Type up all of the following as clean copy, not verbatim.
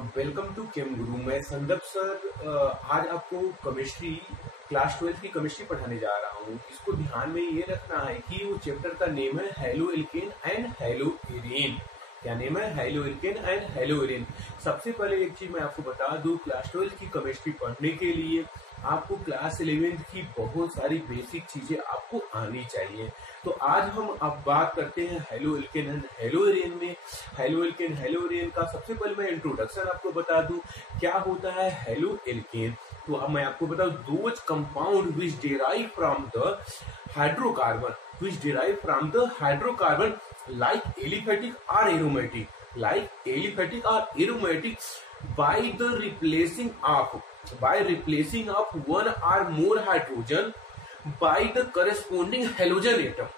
Welcome to केम गुरु। मैं Sandeep sir आज आपको केमिस्ट्री क्लास 12 की केमिस्ट्री पढ़ाने जा रहा हूँ। इसको ध्यान में ये रखना है कि वो चैप्टर का नेम है halo alkane and hello arene. क्या नेम है? Halo alkane and hello arene. सबसे पहले एक चीज मैं आपको बता दूं, क्लास 12 की केमिस्ट्री पढ़ने के लिए आपको क्लास 11 की बहुत सारी बेसिक चीजें आपको आनी चाहिए। तो आज हम अब बात करते हैं halo alkane and hello arene में। हेलो एल्केन हेलो एरीन का सबसे पहले मैं इंट्रोडक्शन आपको बता दूं, क्या होता है हेलो एल्केन। तो अब मैं आपको बताऊं, those compound which derive from the hydrocarbon like aliphatic or aromatic by replacing of one or more hydrogen by the corresponding halogen atom,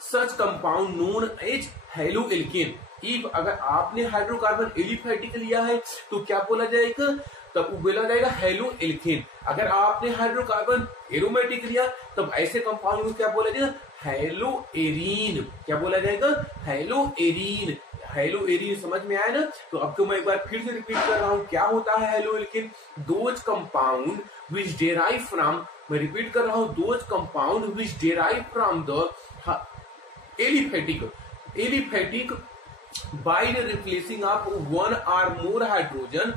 such compound known as haloalkane। if अगर आपने hydrocarbon aliphatic लिया है तो क्या बोला जाएगा? तब बोला जाएगा हेलो एल्केन। अगर आपने हाइड्रोकार्बन एरोमेटिक लिया तब ऐसे कंपाउंड को क्या बोला जाएगा? Hello arene. क्या बोला जाएगा? Hello arene. हेलो एरीन समझ में आया ना? तो अब तो मैं एक बार फिर से रिपीट कर रहा हूं, क्या होता है halo alkane? Those compound which derive from, मैं रिपीट कर रहा हूं, those compound which derive from the aliphatic by the replacing of one or more hydrogen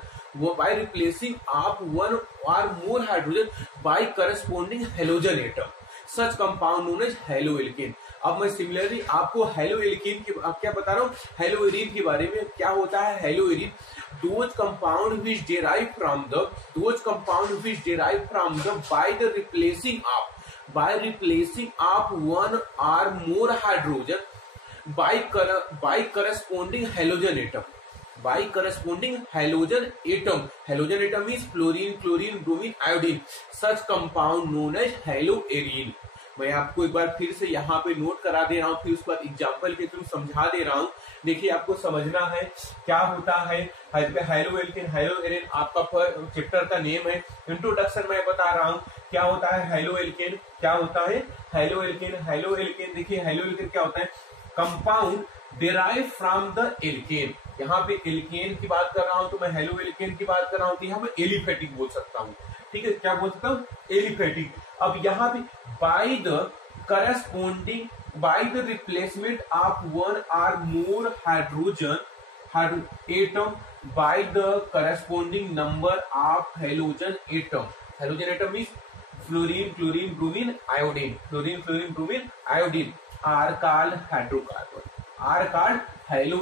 by corresponding halogen atom, such compound known as haloalkane। अब मैं similarly आपको halo alkane की क्या बता रहा हूँ, हेलो एरीन के बारे में। क्या होता है hello arene? those compound which derive from the by replacing of one or more hydrogen by corresponding halogen atom halogen atom is fluorine, chlorine, bromine, iodine, such compound known as haloarine। मैं आपको एक बार फिर से यहाँ पे note करा दे रहा हूँ, फिर उसके बाद एग्जाम्पल के थ्रू समझा दे रहा हूँ। देखिए आपको समझना है क्या होता है हेलो एल्केन हेलो एरीन। आपका चैप्टर का नेम है। इंट्रोडक्शन मैं बता रहा हूँ क्या होता है हेलो एल्केन। क्या होता है हेलो एल्केन? देखिए हेलो एल्केन क्या होता है? Compound derive from the alkene. यहाँ पे एल्केन की बात कर रहा हूं तो मैं हेलो एल्केन की बात कर रहा हूं, तो यहाँ पे एलिफेटिक बोल सकता हूँ। ठीक है, क्या बोल सकता हूँ? एलिफेटिक। अब यहाँ पे by the replacement of one or more hydrogen atom by the corresponding number of halogen atom means fluorine, chlorine, bromine, iodine are called hydrocarbon, are called halo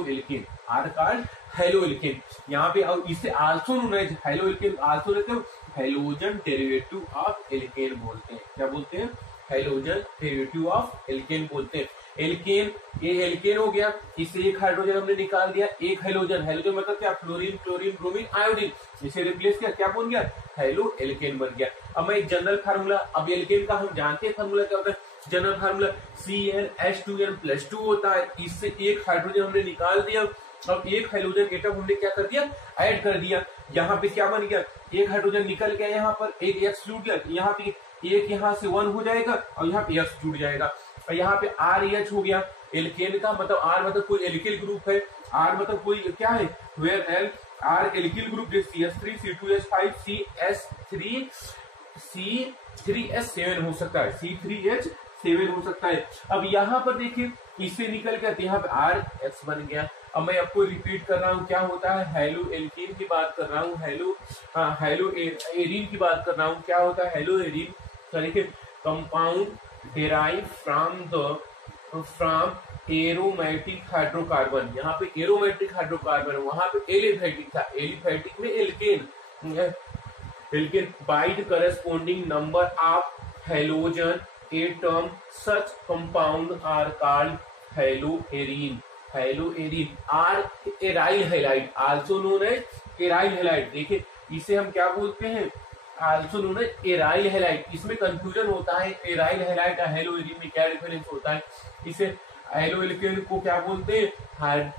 alkane. यहाँ पे अब इसे also known as haloalkane, also रहते हैं halogen derivative of alkene बोलते हैं। क्या बोलते हैं? हेलोजन डेरिवेटिव ऑफ एल्केन बोलते हैं। एल्केन, ये एल्केन हो गया, इससे एक हाइड्रोजन हमने निकाल दिया, एक हेलोजन मतलब क्या? Fluorine, chlorine, bromine, iodine. इसे रिप्लेस किया, क्या बन गया? हेलो एल्केन बन गया। अब मैं एक जनरल फार्मूला, अब एल्केन का हम जानते हैं फार्मूला क्या होता है। जनरल फार्मूला CnH2n+2 होता है। इससे एक हाइड्रोजन हमने निकाल दिया, अब एक हाइड्रोजन एटम हमने क्या कर दिया? ऐड कर दिया। यहाँ पे क्या बन गया? एक हाइड्रोजन निकल गया, यहाँ पर एक X जुड़ गया, यहाँ पे एक यहाँ से 1 हो जाएगा और यहाँ पे X जुड़ जाएगा और यहाँ पे RH हो गया। एल्केन का मतलब R मतलब कोई एल्किल ग्रुप है, R मतलब कोई क्या है? Where L R alkyl group, जैसे CH3 C2H5 C3H7 हो सकता है, C3H7 हो सकता है। अब यहाँ पर देखिए इससे निकल गया तो यहाँ पे RX बन गया। अब मैं आपको रिपीट कर रहा हूँ, क्या होता है हेलो एल्केन की बात कर रहा हूँ, हेलो एरीन की बात कर रहा हूँ। क्या होता है हेलो एरीन? तो देखिए compound derive from aromatic hydrocarbon. यहाँ पे एरोमेटिक हाइड्रोकार्बन, वहां पे एलिफेटिक था, एलिफेटिक में alkene by the corresponding number of halogen atom, such compound are called haloarine। are aryl halide, also known as aryl halide। देखिए इसे हम क्या बोलते हैं? also known as aryl halide। इसमें कंफ्यूजन होता है aryl halide और हेलोएरीन में क्या डिफरेंस होता है। इसे हेलो एल्केन को क्या बोलते हैं?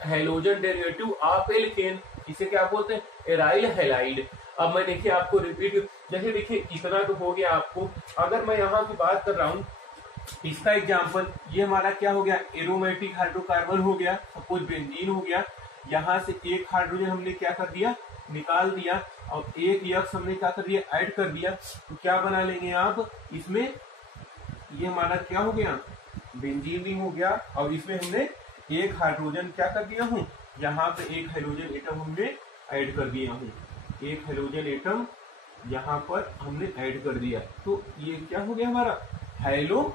Halogen derivative of alkene. इसे क्या बोलते हैं? Aryl halide. अब मैं देखिए आपको रिपीट, जैसे देखिए इतना तो हो गया आपको। अगर मैं यहाँ की बात कर रहा हूँ, इसका एग्जांपल, ये हमारा क्या हो गया? एरोमेटिक हाइड्रोकार्बन हो गया, सपोज बेंजीन हो गया। यहाँ से एक हाइड्रोजन हमने क्या कर दिया, निकाल दिया, और एक यक्स हमने क्या कर दिया, ऐड कर दिया। तो क्या बना लेंगे आप इसमें, ये हमारा क्या हो गया, बेंजीन रिंग हो गया। और इसमें हमने एक हाइड्रोजन क्या कर दिया हूँ, यहाँ पे एक हाइड्रोजन एटम हमने ऐड कर दिया हूँ, एक हाइड्रोजन एटम यहाँ पर हमने ऐड कर दिया। तो ये क्या हो गया हमारा हेलोएरीन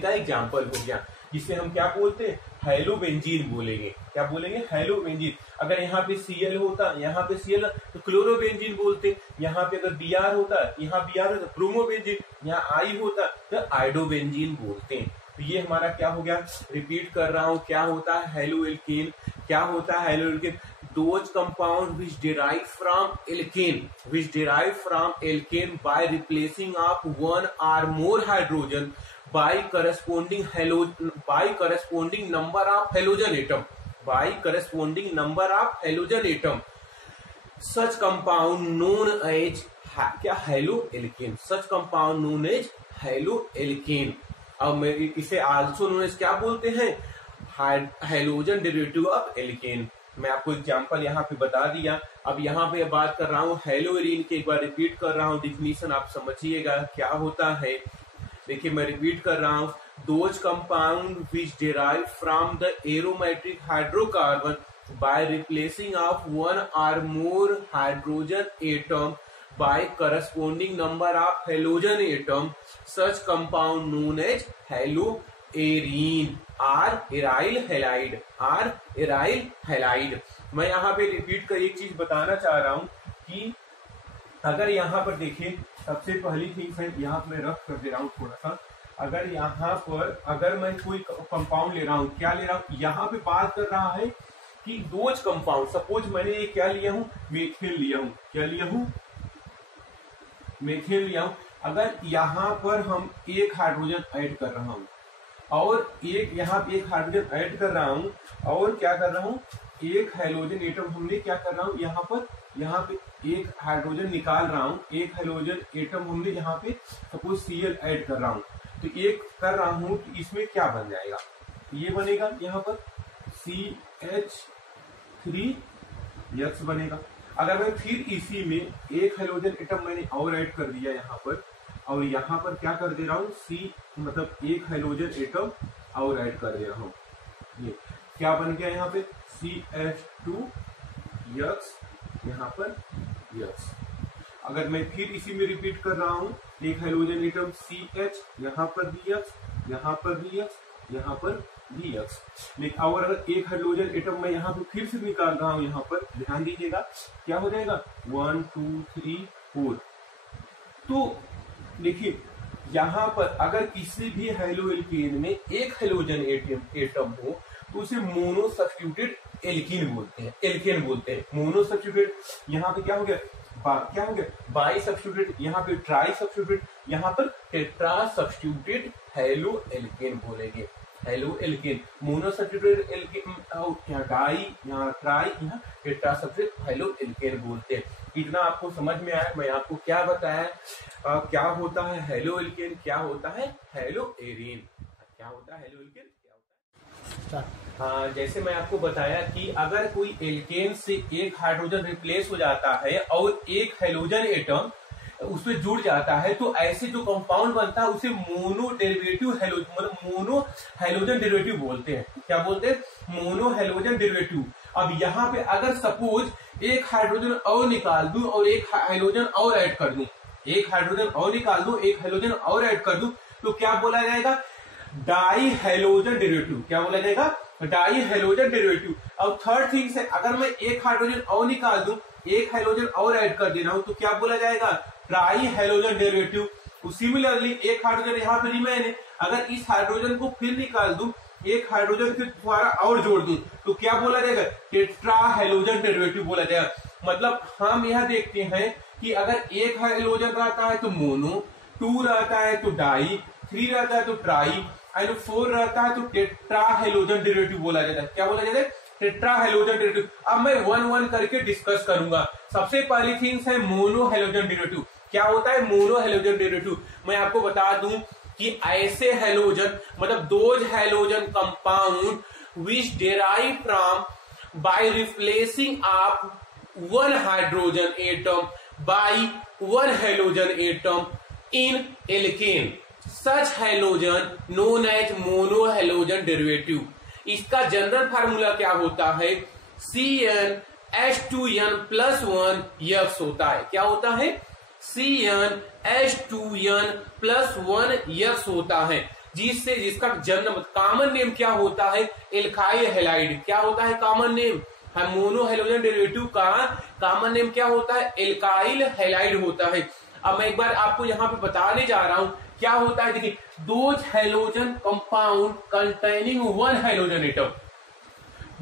का एग्जाम्पल हो गया, जिसे हम क्या बोलते हैं, हेलोबेंजीन बोलेंगे। क्या बोलेंगे, हेलोबेंजीन। अगर यहाँ पे Cl होता, यहाँ पे Cl तो क्लोरोबेंजीन बोलते। यहाँ पे अगर Br होता, यहाँ Br होता ब्रोमोबेंजीन, यहाँ I होता तो आइडोबेंजीन बोलते हैं। तो ये हमारा क्या हो गया, रिपीट कर रहा हूं, क्या होता है हेलोएल्केन, क्या होता है haloalkane, those compounds which derive from alkane by replacing of one or more hydrogen by corresponding number of halogen atom, such compound known as क्या, haloalkane, such compound known as haloalkane. अब मैं इसे also known as क्या बोलते हैं, hydrogen derivative of alkene. मैं आपको example यहाँ पे बता दिया। अब यहाँ पे बात कर रहा हूँ हेलोएरीन के, एक बार रिपीट कर रहा हूँ, डिफिनीशन आप समझिएगा क्या होता है। देखिए मैं रिपीट कर रहा हूँ, those compound which derive from the aromatic hydrocarbon by replacing of one or more hydrogen atom by corresponding number of halogen atom, such compound known as haloarine or aryl halide। मैं यहाँ पे repeat कर एक चीज बताना चाह रहा हूँ कि अगर यहाँ पर देखिए, सबसे पहली थिंग है, यहाँ पे मैं रफ कर दे रहा हूँ थोड़ा सा। अगर यहाँ पर अगर मैं कोई कंपाउंड ले रहा हूँ, क्या ले रहा हूँ, यहाँ पे बात कर रहा है कि दोज कंपाउंड, सपोज मैंने ये क्या लिया हूँ, मेथिल लिया हूँ, क्या लिया हूँ, मेथिल लिया हूं। अगर यहाँ पर हम एक हाइड्रोजन ऐड कर रहा हूं और एक यहाँ पे एक हाइड्रोजन ऐड कर रहा हूं और क्या कर रहा हूं, एक हाइड्रोजन एटम हमने क्या कर रहा हूं, यहाँ पे एक हाइड्रोजन निकाल रहा हूं, एक हाइड्रोजन एटम हमने यहाँ पे सपोज Cl ऐड कर रहा हूं, तो एक कर रहा हूं, तो इसमें क्या बन जाएगा, ये बनेगा यहाँ पर CH3X बनेगा। अगर मैं फिर इसी में एक हाइड्रोजन एटम मैंने और ऐड कर दिया यहाँ पर, और यहाँ पर क्या कर दे रहा हूँ, मतलब एक हाइड्रोजन एटम और ऐड कर दे रहा हूँ, ये क्या बन गया यहाँ पे CH2X, यहाँ पर X। अगर मैं फिर इसी में रिपीट कर रहा हूँ, एक हाइड्रोजन एटम CH, यहाँ पर BX, यहाँ पर BX, यहाँ पर BX। लेकिन और अगर एक हाइड्रोजन एटम मैं यहाँ पे फिर से निकाल रहा हूँ, यहाँ पर ध्यान दीजिएगा क्या हो जाएगा 1 2 3 4। तो देखिए यहाँ पर अगर किसी भी हेलोएल्केन में एक हाइड्रोजन एटम हो तो उसे मोनो सब्स्टिट्यूटेड एल्कीन बोलते हैं, एल्केन बोलते हैं। मोनो सब्स्टिट्यूटेड, यहाँ पे क्या हो गया, क्या हो गया, बाई सब्स्टिट्यूटेड, यहाँ पे ट्राई सब्स्टिट्यूटेड, यहाँ पर टेट्रा सब्स्टिट्यूटेड हेलोएल्केन बोलेंगे, हेलोएल्केन। मोनो सब्स्टिट्यूटेड एल्केन, यहाँ डाई, यहाँ ट्राई, यहाँ टेट्रा सब्स्टिट्यूटेड हेलोएल्केन बोलते हैं। इतना आपको समझ में आया। मैं आपको क्या बताया, क्या होता है हेलोएल्केन, क्या होता है हेलोएरीन, क्या होता है हेलोएल्केन, क्या होता है। हाँ, जैसे मैं आपको बताया कि अगर कोई एल्केन से एक हाइड्रोजन रिप्लेस हो जाता है और एक हाइड्रोजन एटम उसमें जुड़ जाता है, तो ऐसे जो कंपाउंड बनता है उसे मोनो डेरिवेटिव मतलब मोनो हाइड्रोजन डेरिवेटिव बोलते हैं। क्या बोलते हैं, मोनो हाइड्रोजन डेरिवेटिव। अब यहाँ पे अगर सपोज एक हाइड्रोजन और निकाल दूं और एक हाइड्रोजन और ऐड कर दूं, एक हाइड्रोजन और निकाल दूं, एक हाइड्रोजन और ऐड कर दूं, तो क्या बोला जाएगा, डाई हाइड्रोजन डेरिवेटिव। क्या बोला जाएगा, डाई हाइड्रोजन डेरिवेटिव। अब थर्ड थिंग से अगर मैं एक हाइड्रोजन और निकाल दूं, एक हाइड्रोजन और ऐड कर दे रहा हूं, तो क्या बोला जाएगा, ट्राई हाइड्रोजन डेरिवेटिव। सिमिलरली एक हाइड्रोजन यहाँ पे रिमेन है, अगर इस हाइड्रोजन को फिर निकाल दूं, एक हाइड्रोजन के द्वारा और जोड़ दूं, तो क्या बोला जाएगा, टेट्रा हाइड्रोजन डेरिवेटिव बोला जाएगा। मतलब हम यह देखते हैं कि अगर एक हाइड्रोजन रहता है तो मोनो, 2 रहता है तो डाई, 3 रहता है तो ट्राई, एंड 4 रहता है तो टेट्रा हाइड्रोजन डेरिवेटिव बोला जाता है। क्या बोला जाता है, टेट्रा हाइड्रोजन डेरिवेटिव। अब मैं 1-1 करके डिस्कस करूंगा। सबसे पहली थिंग्स है मोनो हाइड्रोजन डेरिवेटिव। क्या होता है मोनो हाइड्रोजन डेरिवेटिव, मैं आपको बता दूं कि ऐसे हाइड्रोजन मतलब those hydrogen compound which derive from by replacing of one hydrogen atom by one halogen atom in alkane. Such halogen known as monohalogen derivative. इसका जनरल फार्मूला क्या होता है? CnH2n प्लस 1 यक्स होता है. क्या होता है? CnH2n प्लस 1 यक्स होता है, जिसका जन्म कॉमन नेम क्या होता है? Alkyl halide. क्या होता है कॉमन नेम? मोनोहैलोजन डेरिवेटिव का कॉमन नेम क्या होता है? एल्काइल हैलाइड होता है. अब मैं एक बार आपको यहाँ पे बताने जा रहा हूं क्या होता है. देखिए, those halogen compound containing one halogen atom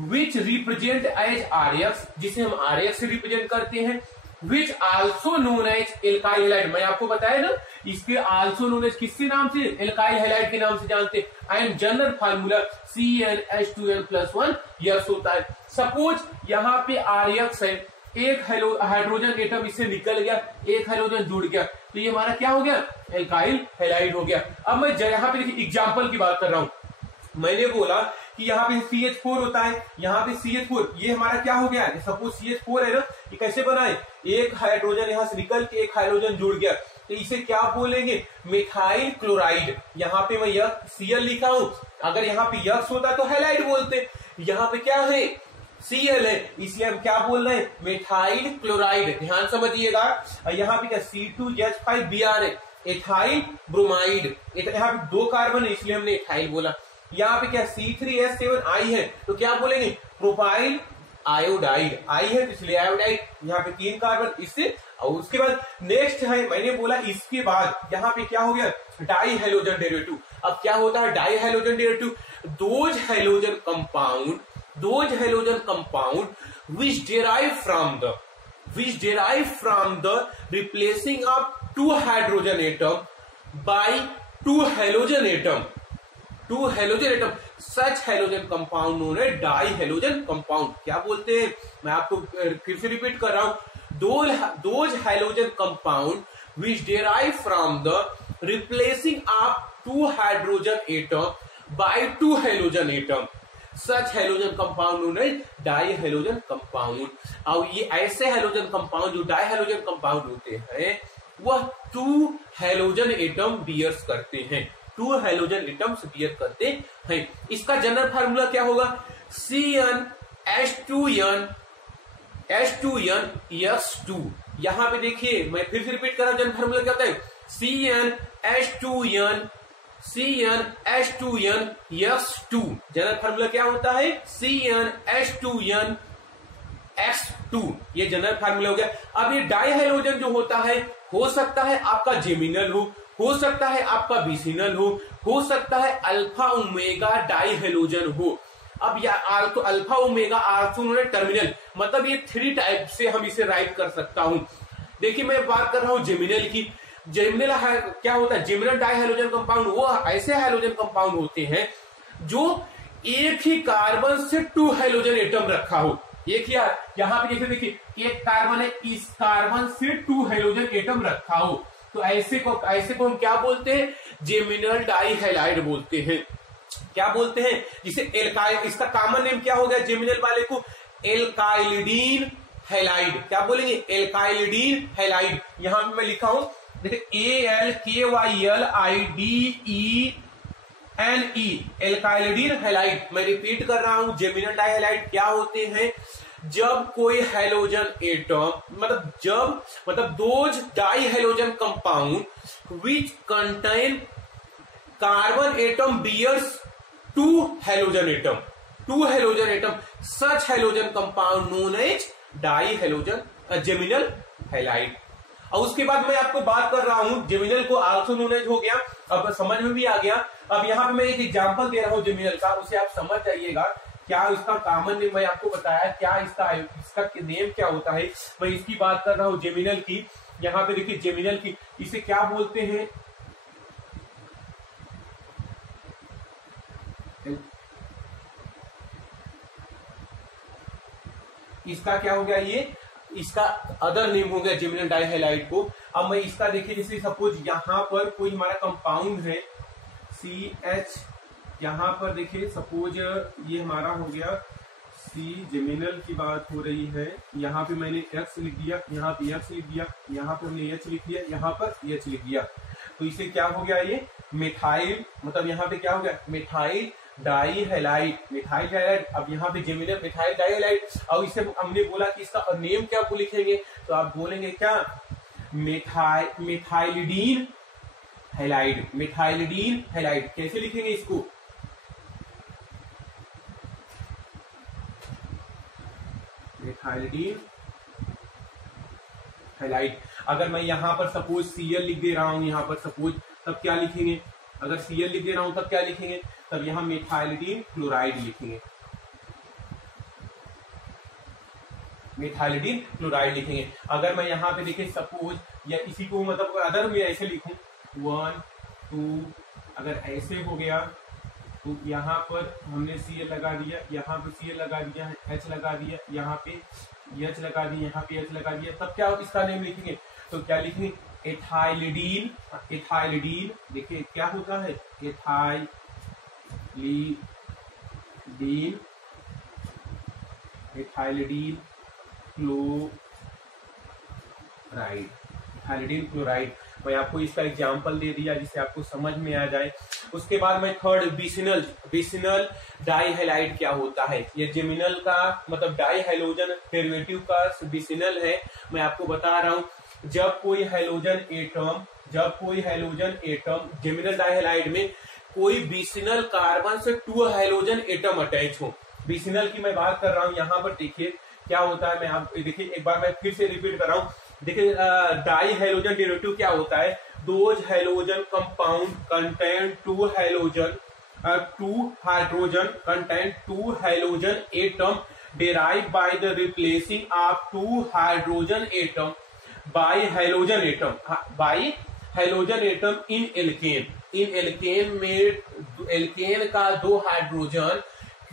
which represent as RX, जिसे हम RX से रिप्रेजेंट करते हैं, which also known as alkyl halide. मैं आपको बताया ना, इसके आल्सो नोन एज किसके नाम से? एल्काइल हैलाइड के नाम से जानते हैं. And general formula CnH2n plus 1 x होता है. सपोज यहाँ पे RX है, एक हाइड्रोजन एटम इससे निकल गया, एक हाइड्रोजन जुड़ गया, तो ये हमारा क्या हो गया? एल्काइल हैलाइड हो गया. अब मैं यहाँ पे देखिए एग्जांपल की बात कर रहा हूं. मैंने बोला कि यहाँ पे CH4 होता है, यहाँ पे CH4, ये हमारा क्या हो गया? सपोज CH4 है ना, ये कैसे बना है? एक हाइड्रोजन यहाँ से निकल के एक हाइड्रोजन जुड़ गया, तो इसे क्या बोलेंगे? Methyl chloride. यहाँ पे मैं Cl लिखा हूं, अगर यहाँ पे यक्स होता तो हैलाइड बोलते. यहाँ पे क्या है? Cl है, इसलिए हम क्या बोल रहे हैं? Methyl chloride. ध्यान समझिएगा. यहाँ पे क्या? C2H5Br है, एथाइल ब्रोमाइड. यहाँ पे 2 कार्बन है, इसलिए हमने एथाइल बोला. यहाँ पे क्या? C3H7I है, तो क्या बोलेंगे? Propyl iodide. आई है तो इसलिए आयोडाइड. यहाँ पे 3 कार्बन इससे. और उसके बाद नेक्स्ट है, मैंने बोला इसके बाद यहाँ पे क्या हो गया? Di halogen derivative. अब क्या होता है di halogen derivative? Those halogen compound which derive from the replacing of 2 hydrogen atom by 2 halogen atom. Such halogen compound known as dihalogen compound. क्या बोलते हैं? मैं आपको फिर से रिपीट कर रहा हूं. Those halogen compound which derive from the replacing of 2 hydrogen atom by 2 halogen atom. Such halogen compound known as dihalogen compound. अब ये ऐसे हैलोजन कंपाउंड जो डाइहैलोजन कंपाउंड होते हैं, वह 2 हैलोजन एटम बियर्स करते हैं. 2 हैलोजन एटम्स बियर करते हैं. इसका जनरल फार्मूला क्या होगा? CnH2n यहाँ पे देखिए, मैं फिर से रिपीट कर रहा हूं. जनरल फार्मूला क्या होता है? CnH2n जनरल फार्मूला क्या होता है? CnH2nX2. ये जनरल फार्मूला हो गया. अब ये डाइहैलोजन जो होता है, हो सकता है आपका जेमिनल हो सकता है आपका बिसिनल हो सकता है अल्फा ओमेगा डाइहैलोजन हो. अब या तो अल्फा ओमेगा आर्थो टर्मिनल, मतलब ये 3 टाइप से हम इसे राइट कर सकता हूं. देखिए, मैं बात कर रहा हूं जेमिनल की. जेमिनल क्या होता है? जेमिनल डाइहैलोजन कंपाउंड वो ऐसे हैलोजन कंपाउंड होते हैं जो एक ही कार्बन से 2 हैलोजन एटम रखा हो. एक ही यहाँ पे देखिए, एक कार्बन है, इस कार्बन से 2 हैलोजन एटम रखा हो, तो ऐसे को हम क्या बोलते हैं? जेमिनल डाइहैलाइड बोलते हैं. क्या बोलते हैं? जिसे एल्काइल. इसका कॉमन नेम क्या हो गया जेमिनल वाले को? एल्काइलिडीन हैलाइड. क्या बोलेंगे? एल्काइलिडीन हैलाइड. यहां पे मैं लिखा हूं, देखिए ALKYLIDENE एल्काइलिडीन हैलाइड. मैं रिपीट कर रहा हूं, जेमिनल डाइहैलाइड क्या होते हैं? जब कोई हैलोजन एटम, मतलब those dihalogen compound which contain carbon atom bears 2 halogen atom. Such halogen compound known as dihalogen geminal halide. और उसके बाद मैं आपको बात कर रहा हूं, जेमिनल को आल्सो नोन एज हो गया, अब समझ में भी आ गया. अब यहाँ पे मैं एक एग्जांपल दे रहा हूं जेमिनल का, उसे आप समझ जाइएगा. क्या इसका कॉमन नेम मैं आपको बताया, क्या इसका नेम क्या होता है. मैं इसकी बात कर रहा हूं जेमिनल की. यहाँ पे देखिए जेमिनल की, इसे क्या बोलते हैं? इसका क्या हो गया? ये इसका अदर नेम हो गया जेमिनल डाइहैलाइड को. अब मैं इसका देखिए, जैसे सपोज यहाँ पर कोई हमारा कंपाउंड है CH यहाँ पर देखिए सपोज ये हमारा हो गया सी, जेमिनल की बात हो रही है, यहाँ पे मैंने एक्स लिख दिया, यहाँ पे एक्स लिख दिया, यहाँ पे हमने एच लिख दिया, यहाँ पर एच लिख दिया, तो इसे क्या हो गया ये मिथाइल, मतलब यहाँ पे क्या हो गया मिथाइल डाई हैलाइड, मिथाइल डाइहाइलाइड। अब यहाँ पे जेमिनल मिथाइल डाई हैलाइड, और इसे हमने बोला कि इसका नेम क्या को लिखेंगे, तो आप बोलेंगे क्या मिथाइलिडीन हैलाइड, मिथाइलिडीन हैलाइड। कैसे लिखेंगे इसको, मिथाइलिडीन हैलाइड। अगर मैं यहाँ पर सपोज Cl लिख दे रहा हूं, यहाँ पर सपोज, तब क्या लिखेंगे, अगर Cl लिख दे रहा हूं तब क्या लिखेंगे, तब यहाँ मिथाइलिडीन क्लोराइड लिखेंगे, मिथाइलिडीन क्लोराइड लिखेंगे। अगर मैं यहाँ पे देखिए सपोज, या इसी को मतलब अदर में ऐसे लिखूं 1 2, अगर ऐसे हो गया तो यहाँ पर हमने Cl लगा दिया, यहाँ पे Cl लगा दिया है, H लगा दिया, यहाँ पे H लगा दिया, यहाँ पे H लगा दिया, तब क्या इसका नेम लिखेंगे, तो क्या लिखेंगे एथाइलिडीन, एथाइलिडीन। देखिए क्या होता है एथाइलिडीन, एथाइलिडीन क्लोराइड, एथाइलिडीन क्लोराइड। मैं आपको इसका एग्जाम्पल दे दिया जिससे आपको समझ में आ जाए। उसके बाद मैं थर्ड बिसिनल, बिसिनल डाइहैलाइड क्या होता है, ये जेमिनल का मतलब डाई हैलोजन डेरिवेटिव का बिसिनल है। मैं आपको बता रहा हूं जब कोई हैलोजन एटम, जब कोई हैलोजन एटम जेमिनल डाइहैलाइड में कोई बिसिनल कार्बन से 2 हैलोजन एटम अटैच हो, बिसिनल की मैं बात कर रहा हूं। यहाँ पर देखिए क्या होता है, मैं आप देखिए एक बार मैं फिर से रिपीट कर रहा हूं। देखिए डाई हैलोजन डेरिवेटिव क्या होता है, those halogen compound contain 2 halogen 2 hydrogen contain 2 halogen atom derived by the replacing of 2 hydrogen atom by halogen atom, by halogen atom in alkane. In alkane में एल्केन का 2 hydrogen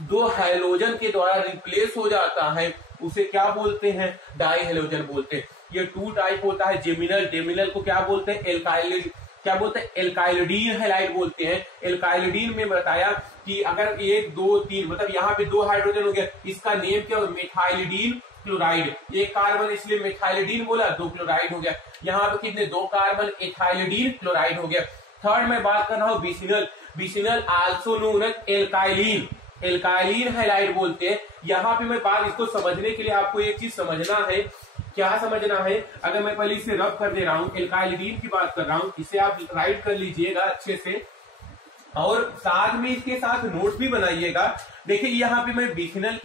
2 halogen के द्वारा replace हो जाता है, उसे क्या बोलते हैं डाई हैलोजन बोलते हैं। ये 2 टाइप होता है जेमिनल, जेमिनल को क्या बोलते हैं एल्काइल, क्या बोलते हैं एल्काइलिडीन हैलाइड बोलते हैं। एल्काइलिडीन में बताया कि अगर 1 2 3 मतलब यहाँ पे 2 हाइड्रोजन हो गया, इसका नेम क्या होगा मिथाइलिडीन क्लोराइड। एक कार्बन इसलिए मिथाइलिडीन बोला, 2 क्लोराइड हो गया। यहाँ पे कितने 2 कार्बन एथाइलिडीन क्लोराइड हो गया। थर्ड मैं बात कर रहा हूँ बिसिनल, बिसिनल आल्सो नोन एज एल्काइलिन, एल्काइलिन हैलाइड बोलते हैं। यहाँ पे मैं बात इसको समझने के लिए आपको एक चीज समझना है, क्या समझना है, अगर मैं पहले इसे रब कर दे रहा हूं, एल्काइलिडीन की बात कर रहा हूं, इसे आप राइट कर लीजिएगा अच्छे से और साथ में इसके साथ नोट भी बनाइएगा। देखिए यहाँ पे मैं बिसिनल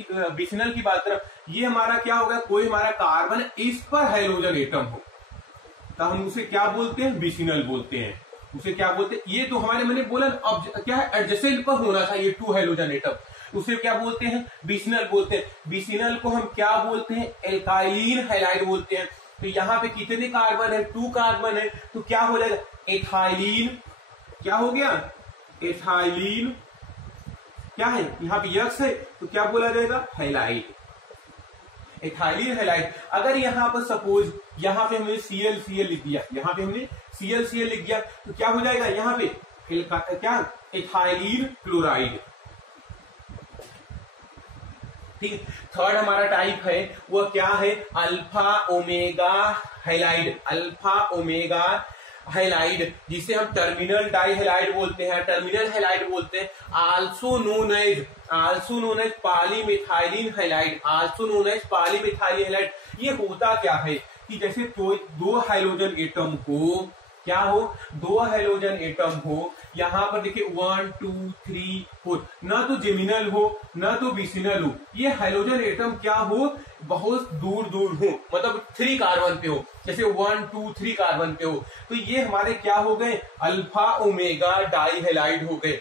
की बात कर रहा हूं, ये हमारा क्या होगा, कोई हमारा कार्बन इस पर हैलोजन एटम हो तो हम उसे क्या बोलते हैं बिसिनल बोलते हैं, उसे क्या बोलते हैं, ये तो हमारे मैंने बोला अब क्या है एडजेसेंट पर होना था ये 2 हैलोजन एटम, उसे क्या बोलते हैं बिसिनल बोलते हैं। बिसिनल को हम क्या बोलते हैं एल्काइलिन हैलाइड बोलते हैं। तो यहाँ पे कितने कार्बन है 2 कार्बन है, तो क्या हो जाएगा एथाइलिन, क्या हो गया एथाइलिन, क्या है यहाँ पे यक्स है तो क्या बोला जाएगा हैलाइड, एथाइलिन हैलाइड। अगर यहाँ पर सपोज यहाँ पे हमने Cl लिख दिया, यहाँ पे हमने Cl लिख दिया तो क्या हो जाएगा यहाँ पे क्या एथाइलिन क्लोराइड। ठीक, थर्ड हमारा टाइप है वो क्या है alpha omega halide, alpha omega halide जिसे हम टर्मिनल डाई हैलाइड बोलते हैं, टर्मिनल हैलाइड बोलते हैं। Also known as polymethylene halide, also known as polymethylene halide. ये होता क्या है कि जैसे 2 हाइड्रोजन एटम को क्या हो, 2 हाइड्रोजन एटम हो, यहाँ पर देखिए 1 2 3 4, ना तो जेमिनल हो ना तो बिसिनल हो, ये हाइड्रोजन एटम क्या हो बहुत दूर दूर हो, मतलब 3 कार्बन पे हो, जैसे 1 2 3 कार्बन पे हो, तो ये हमारे क्या हो गए अल्फा ओमेगा डाई हैलाइड हो गए,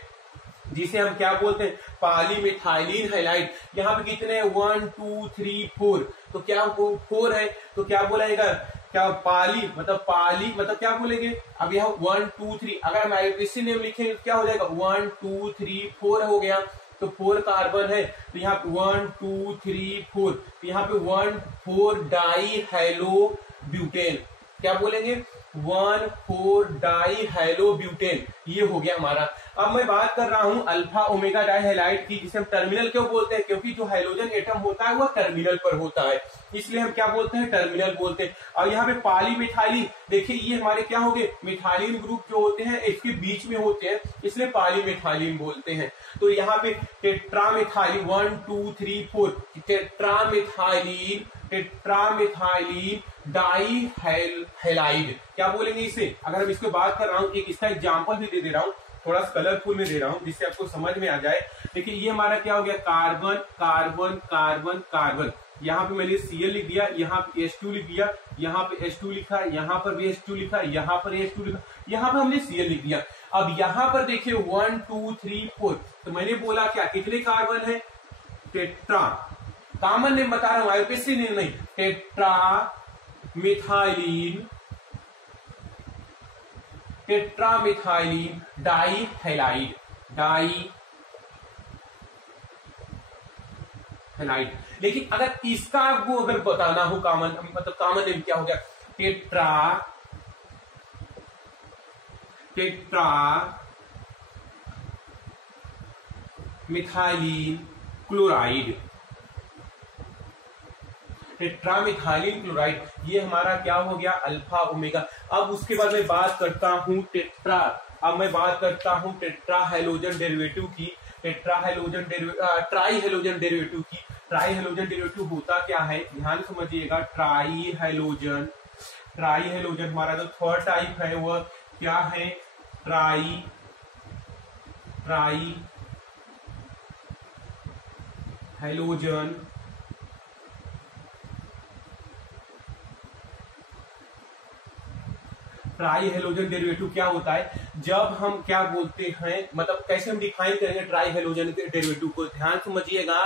जिसे हम क्या बोलते हैं पॉलीमिथाइलिन हैलाइड। यहाँ पे कितने 1 2 3 4, तो क्या 4 है तो क्या बोलेगा क्या पाली मतलब क्या बोलेंगे, अब यहाँ 1 2 3 अगर हम आईपीसी नेम लिखेंगे क्या हो जाएगा 1 2 3 4 हो गया, तो 4 कार्बन है तो यहाँ पे 1 2 3 4, तो यहाँ पे 1 4 डाई हैलो ब्यूटेन, क्या बोलेंगे 1,4 डाई हेलोब्यूटेन, ये हो गया हमारा। अब मैं बात कर रहा हूं अल्फा ओमेगा डाई हैलाइड की, जिसे हम टर्मिनल क्यों बोलते हैं, क्योंकि जो हाइड्रोजन एटम होता है वो टर्मिनल पर होता है, इसलिए हम क्या बोलते हैं, टर्मिनल बोलते हैं। और यहाँ पे पॉलीमिथाइलिन, देखिए ये हमारे क्या हो गए, मिथाइलिन ग्रुप जो होते हैं इसके बीच में होते हैं, इसलिए पॉलीमिथाइलिन बोलते हैं। तो यहाँ पे टेट्रामिथाइलिन 1 2 3 4 टेट्रामिथाइलिन डाई हैलाइड, क्या बोलेंगे इसे। अगर हम इसको बात कर रहा हूं, एक इसका एग्जांपल भी दे रहा हूं, थोड़ा सा कलरफुल में दे रहा हूं जिससे आपको समझ में आ जाए। देखिए ये हमारा क्या हो गया, कार्बन कार्बन कार्बन कार्बन, यहाँ पे मैंने Cl लिख दिया, यहाँ पे H2 लिख दिया, यहाँ पे H2 लिखा, यहाँ पर भी H2 लिखा, यहाँ पर H2 लिखा, यहाँ पे हमने Cl लिख दिया। अब यहाँ पर देखिए 1 2 3 4, तो मैंने बोला क्या, कितने कार्बन है, टेट्रा, कॉमन नेम बता रहा हूं, आईपीसी नेम नहीं, टेट्रा मिथाइलिन डाई हैलाइड, लेकिन अगर इसका आपको अगर बताना हो कॉमन, मतलब कॉमन नेम क्या हो गया, टेट्रा मिथाइलिन क्लोराइड, टेट्रामिथाइलिन क्लोराइड, ये हमारा क्या हो गया, अल्फा ओमेगा। अब उसके बाद मैं बात करता हूं टेट्रा हैलोजन डेरिवेटिव की, ट्राई हैलोजन डेरिवेटिव की। ट्राई हैलोजन डेरिवेटिव होता क्या है, ध्यान समझिएगा। ट्राई हैलोजन हमारा जो थर्ड टाइप है वह क्या है, try halogen try halogen derivative क्या होता है, जब हम क्या बोलते हैं, मतलब कैसे हम डिफाइन करेंगे ट्राई हेलोजन के डेरिवेटिव को, ध्यान समझिएगा,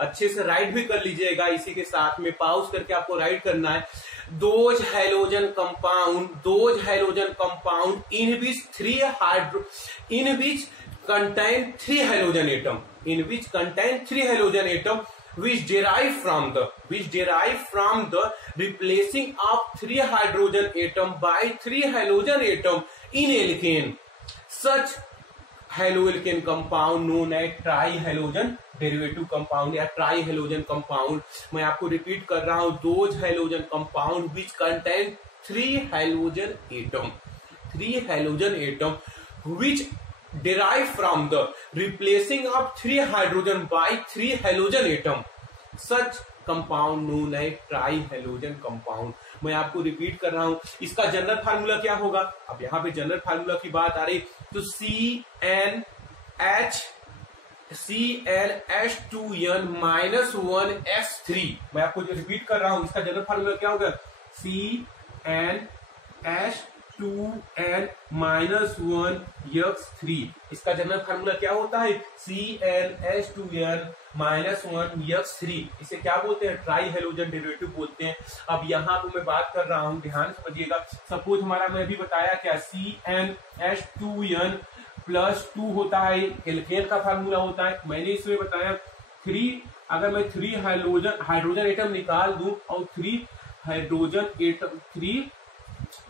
अच्छे से राइट भी कर लीजिएगा, इसी के साथ में पॉज करके आपको राइट करना है। Those halogen compound in which contain three halogen atom which derive from the replacing of 3 hydrogen atom by 3 halogen atom in alkane. Such haloalkane compound known as trihalogen derivative compound या trihalogen compound। मैं आपको repeat कर रहा हूं, those halogen compound which contain 3 halogen atom which derive from the replacing of 3 hydrogen by 3 halogen atom, such compound known as trihalogen compound। मैं आपको repeat कर रहा हूं, इसका जनरल फार्मूला क्या होगा। अब यहां पे जनरल फार्मूला की बात आ रही, तो CnH2n-1x3, मैं आपको जो रिपीट कर रहा हूं, इसका जनरल फार्मूला क्या होगा, CnH2n-1x3, इसका जनरल फार्मूला क्या होता है, CnH2n-1x3, इसे क्या बोलते हैं, ट्राई हेलोजन डेरिवेटिव बोलते हैं। अब यहाँ पे मैं बात कर रहा हूं, ध्यान समझिएगा, सपोज हमारा मैं अभी बताया क्या, CnH2n+2 होता है, एल्केन का फार्मूला होता है, मैंने इसमें बताया 3, अगर मैं 3 हाइड्रोजन एटम निकाल दूं और 3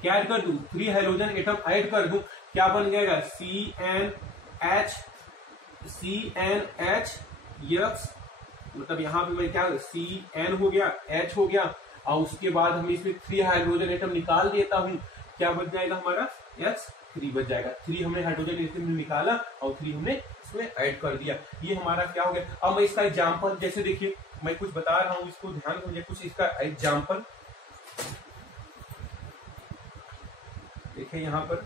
क्या ऐड कर दूं, 3 हाइड्रोजन एटम ऐड कर दूं, क्या बन जाएगा, CnH, मतलब यहां पे मैं क्या, Cn हो गया, H हो गया, और उसके बाद हम इसमें 3 हाइड्रोजन एटम निकाल देता हूं, क्या बच जाएगा हमारा, H3 बच जाएगा। 3 हमने हाइड्रोजन एटम निकाला और 3 हमने इसमें ऐड कर दिया, ये हमारा क्या हो गया। अब मैं इसका एग्जाम्पल, जैसे देखिए मैं कुछ बता रहा हूं, इसको ध्यान समझिए, कुछ इसका एग्जाम्पल देखिए, यहाँ पर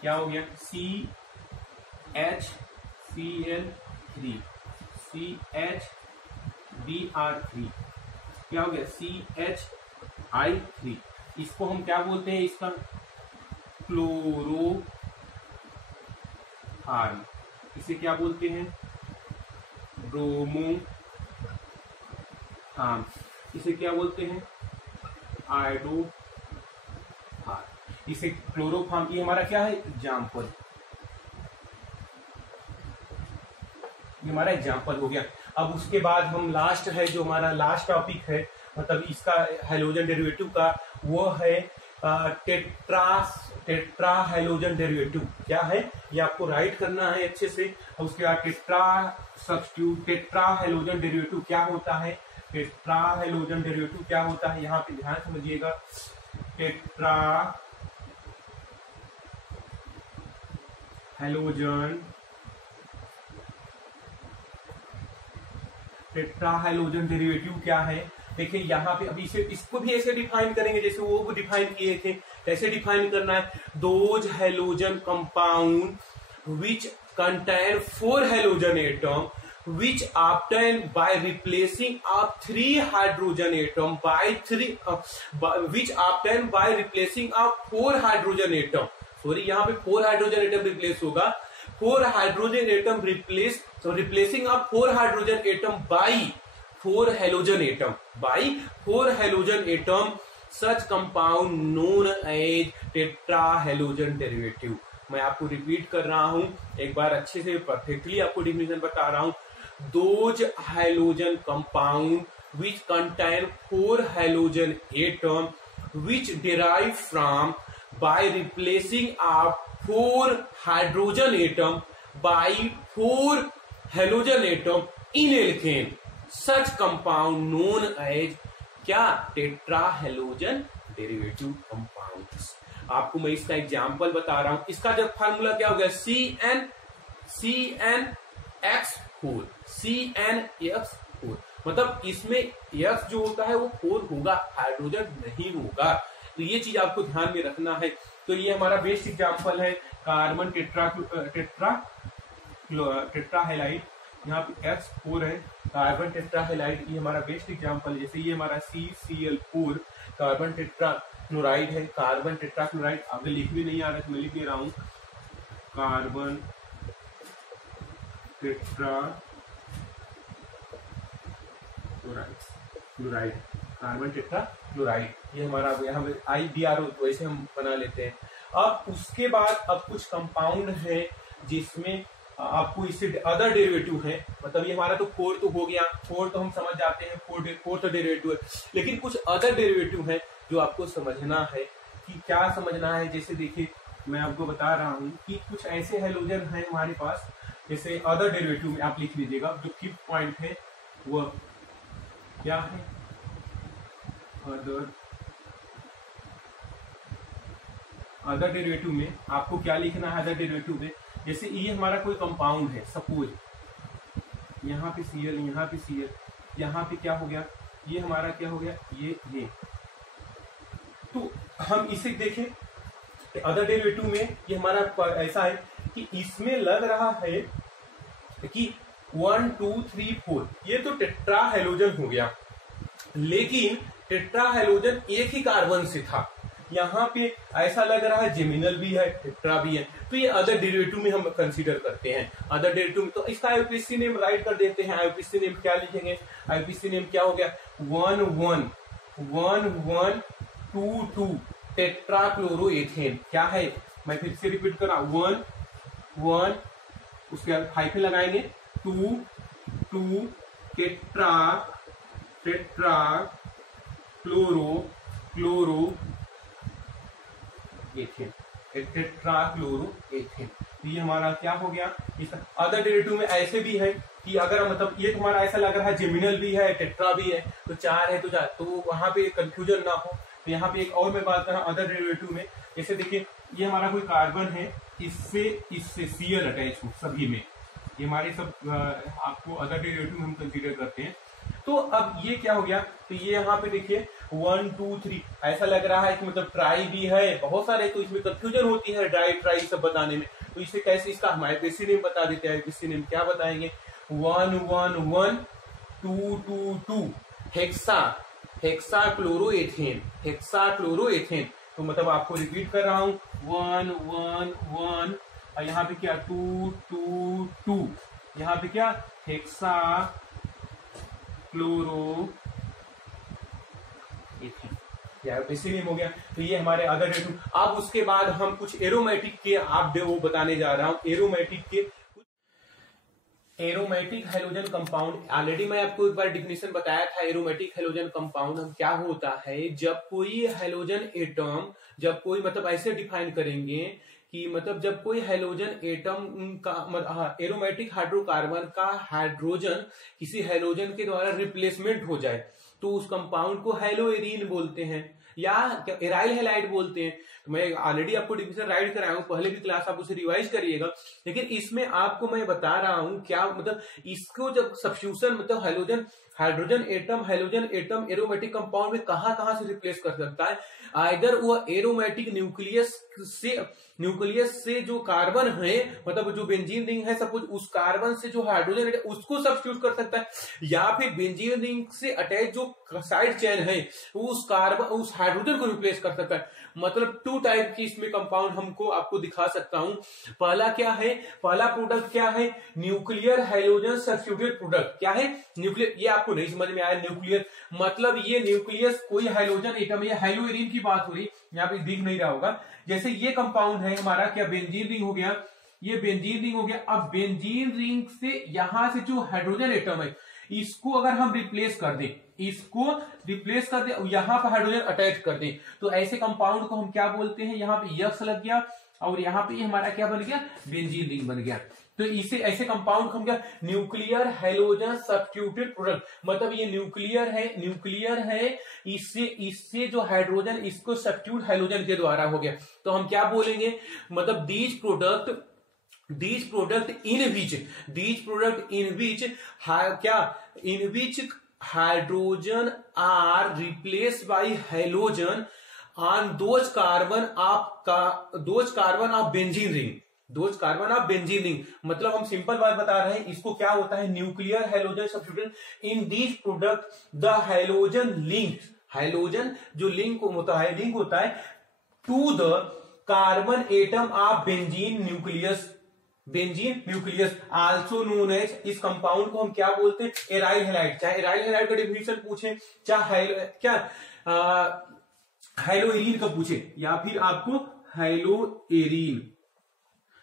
क्या हो गया, CHCl3 CHBr3, क्या हो गया, CHI3, इसको हम क्या बोलते हैं, इसका क्लोरोफार्म, इसे क्या बोलते हैं, ब्रोमोफार्म, इसे क्या बोलते हैं, आयोडो, इसे क्लोरोफार्म, ये हमारा क्या है, एग्जाम्पल, ये हमारा एग्जाम्पल हो गया। अब उसके बाद हम लास्ट है, जो हमारा लास्ट टॉपिक है, मतलब इसका हेलोजन डेरिवेटिव का, वो है टेट्रा हैलोजन डेरिवेटिव क्या है, ये आपको राइट करना है अच्छे से। और उसके बाद टेट्रा हैलोजन डेरिवेटिव क्या होता है, टेट्रा हैलोजन डेरिवेटिव क्या होता है, यहाँ पे ध्यान समझिएगा। टेट्रा हैलोजन डेरिवेटिव क्या है, देखिए यहाँ पे अभी इसको भी ऐसे डिफाइन करेंगे जैसे वो डिफाइन किए थे। कैसे डिफाइन करना है, those halogen compound which contain 4 halogen atom which obtained by replacing of 3 hydrogen atom which obtained by replacing of 4 hydrogen atom, sorry यहाँ पे 4 हाइड्रोजन एटम रिप्लेस होगा, 4 hydrogen atom replacing of 4 hydrogen atom by 4 halogen atom such compound known as tetra halogen derivative. मैं आपको repeat कर रहा हूं, एक बार अच्छे से परफेक्टली आपको डिफिनेशन बता रहा हूं। Those halogen compound which contain 4 halogen atom which derive from by replacing of 4 hydrogen atom by 4 halogen atom in alkane, such compound known as क्या, टेट्रा हैलोजन डेरिवेटिव कंपाउंड्स। आपको मैं इसका एग्जांपल बता रहा हूं। इसका जब फार्मूला क्या हो गया, CnX4, मतलब इसमें X जो होता है वो 4 होगा, हाइड्रोजन नहीं होगा। तो ये चीज आपको ध्यान में रखना है। तो ये हमारा बेस्ट एग्जांपल है कार्बन टेट्रा हैलाइड, यहाँ पे X4 है, कार्बन टेट्रा हैलाइड, ये हमारा बेस्ट एग्जांपल है। जैसे ये हमारा CCl4 कार्बन टेट्रा क्लोराइड है, कार्बन टेट्रा क्लोराइड। आगे लिख भी नहीं आ रहा तो मैं लिख दे रहा हूं, carbon tetra chloride, carbon tetra chloride, ये हमारा यहाँ पे IBRO तो ऐसे हम बना लेते हैं। अब उसके बाद अब कुछ कंपाउंड है जिसमें आपको इससे अदर डेरिवेटिव है, मतलब ये हमारा तो 4 तो हो गया, 4 तो हम समझ जाते हैं, 4 तो डेरिवेटिव है, लेकिन कुछ अदर डेरिवेटिव है जो आपको समझना है। कि क्या समझना है, जैसे देखिए मैं आपको बता रहा हूं कि कुछ ऐसे हैलोजन है हमारे पास, जैसे अदर डेरिवेटिव में आप लिख लीजिएगा। जो 5th पॉइंट है वो क्या है, अदर डेरिवेटिव में आपको क्या लिखना है, अदर डेरिवेटिव में जैसे ये हमारा कोई कंपाउंड है, सपोज यहाँ पे Cl, यहाँ पे Cl, यहाँ पे क्या हो गया, ये हमारा क्या हो गया, ये तो हम इसे देखें अदर डेरिवेटिव में, ये हमारा ऐसा है कि इसमें लग रहा है कि 1 2 3 4 ये तो टेट्रा हैलोजन हो गया, लेकिन टेट्रा हैलोजन एक ही कार्बन से था। यहाँ पे ऐसा लग रहा है जेमिनल भी है, टेट्रा भी है, तो ये अदर डेरिवेटिव में हम कंसीडर करते हैं। अदर डेरिवेटिव में तो इसका आईयूपीएसी नेम राइट कर देते हैं। आईयूपीएसी नेम क्या लिखेंगे, आईयूपीएसी नेम क्या हो गया, 1 1 1 1 2 2 टेट्रा क्लोरोएथेन। क्या है, मैं फिर से रिपीट कर रहा हूं, 1 1 उसके बाद हाइफन लगाएंगे, 2 2 टेट्रा क्लोरोएथेन, टेट्रा क्लोरोएथेन। तो ये हमारा क्या हो गया। इस अदर डेरिवेटिव में ऐसे भी है कि अगर मतलब ये हमारा ऐसा लग रहा है जेमिनल भी है, टेट्रा भी है, तो 4 है तो 4, तो वहां पे कंफ्यूजन ना हो। तो यहाँ पे एक और मैं बात कर रहा हूं अदर डेरिवेटिव में, जैसे देखिए ये हमारा कोई कार्बन है, इससे Cl अटैच हो, सभी में ये हमारे सब आपको अदर डेरिवेटिव में हम कंसीडर करते हैं। तो अब ये क्या हो गया, तो ये यहाँ पे देखिए 1 2 3 ऐसा लग रहा है कि मतलब ट्राई भी है, बहुत सारे, तो इसमें कंफ्यूजन होती है डाई ट्राई सब बताने में। तो इसे कैसे, इसका हम आईयूपीएसी नेम बता देते हैं। आईयूपीएसी नेम क्या बताएंगे, 1 1 1 2 2 2 हेक्सा क्लोरोएथेन। तो मतलब आपको रिपीट कर रहा हूं, 1 1 1 और यहाँ पे क्या 2 2 2, यहाँ पे क्या हेक्सा क्लोरोएथेन, आईयूपीएसी नेम हो गया। तो ये हमारे अदर डेरिवेटिव। अब उसके बाद हम कुछ एरोमेटिक के आप वो बताने जा रहा हूं, एरोमेटिक के एरोमेटिक हैलोजन कंपाउंड, ऑलरेडी मैं आपको एक बार डिफिनेशन बताया था। एरोमेटिक हैलोजन कंपाउंड हम क्या होता है, जब कोई हैलोजन एटम, जब कोई मतलब ऐसे डिफाइन करेंगे कि मतलब जब कोई हैलोजन एटम का एरोमेटिक हाइड्रोकार्बन का हाइड्रोजन किसी हैलोजन के द्वारा रिप्लेसमेंट हो जाए तो उस कंपाउंड को हैलोएरीन बोलते हैं या एराइल हैलाइड बोलते हैं। तो मैं ऑलरेडी आपको डिफिनेशन राइट कराया हूं, पहले भी क्लास आप उसे रिवाइज करिएगा, लेकिन इसमें आपको मैं बता रहा हूं क्या मतलब इसको जब सब्स्टिट्यूशन मतलब हाइड्रोजन एटम एरोमेटिक कंपाउंड में कहां से रिप्लेस कर सकता है। आइदर वो एरोमेटिक न्यूक्लियस से जो कार्बन है मतलब जो बेंजीन रिंग है सपोज उस कार्बन से जो हाइड्रोजन है उसको सब्स्टिट्यूट कर सकता है, या फिर बेंजीन रिंग से अटैच जो साइड चेन है उस हाइड्रोजन को रिप्लेस कर सकता है। मतलब 2 टाइप की इसमें कंपाउंड हमको आपको दिखा सकता हूं। पहला क्या है, पहला प्रोडक्ट क्या है, न्यूक्लियर हैलोजन सब्स्टिट्यूटेड प्रोडक्ट। क्या है न्यूक्लियर, ये आपको नहीं समझ में आया। न्यूक्लियर मतलब ये न्यूक्लियस कोई हैलोजन एटम, ये हैलोएरीन की बात हो रही, यहाँ पे दिख नहीं रहा होगा। जैसे ये कंपाउंड है हमारा क्या बेंजीन रिंग हो गया, ये बेंजीन रिंग हो गया। अब बेंजीन रिंग से यहां से जो हाइड्रोजन एटम है इसको अगर हम रिप्लेस कर दें, इसको रिप्लेस कर दें, यहां पर हाइड्रोजन अटैच कर दें, तो ऐसे कंपाउंड को हम क्या बोलते हैं, यहां पे यक्स लग गया और यहां पे हमारा क्या बन गया, बेंजीन रिंग बन गया। तो इसे ऐसे कंपाउंड को हम क्या, न्यूक्लियर हैलोजन सब्स्टिट्यूटेड प्रोडक्ट, मतलब ये न्यूक्लियर है इससे जो हाइड्रोजन इसको सब्स्टिट्यूट हैलोजन के द्वारा हो गया। तो हम क्या बोलेंगे, मतलब these product in which hydrogen are replace by halogen on those carbon of benzene ring. मतलब हम सिंपल बात बता रहे हैं, इसको क्या होता है, nuclear halogen substitution in these product the halogen जो लिंक होता है to the carbon atom of benzene nucleus also known as, इस कंपाउंड को हम क्या बोलते हैं, एराइल हैलाइड। चाहे एराइल हैलाइड का डेफिनेशन पूछे, चाहे हैलोएरीन का पूछे, या फिर आपको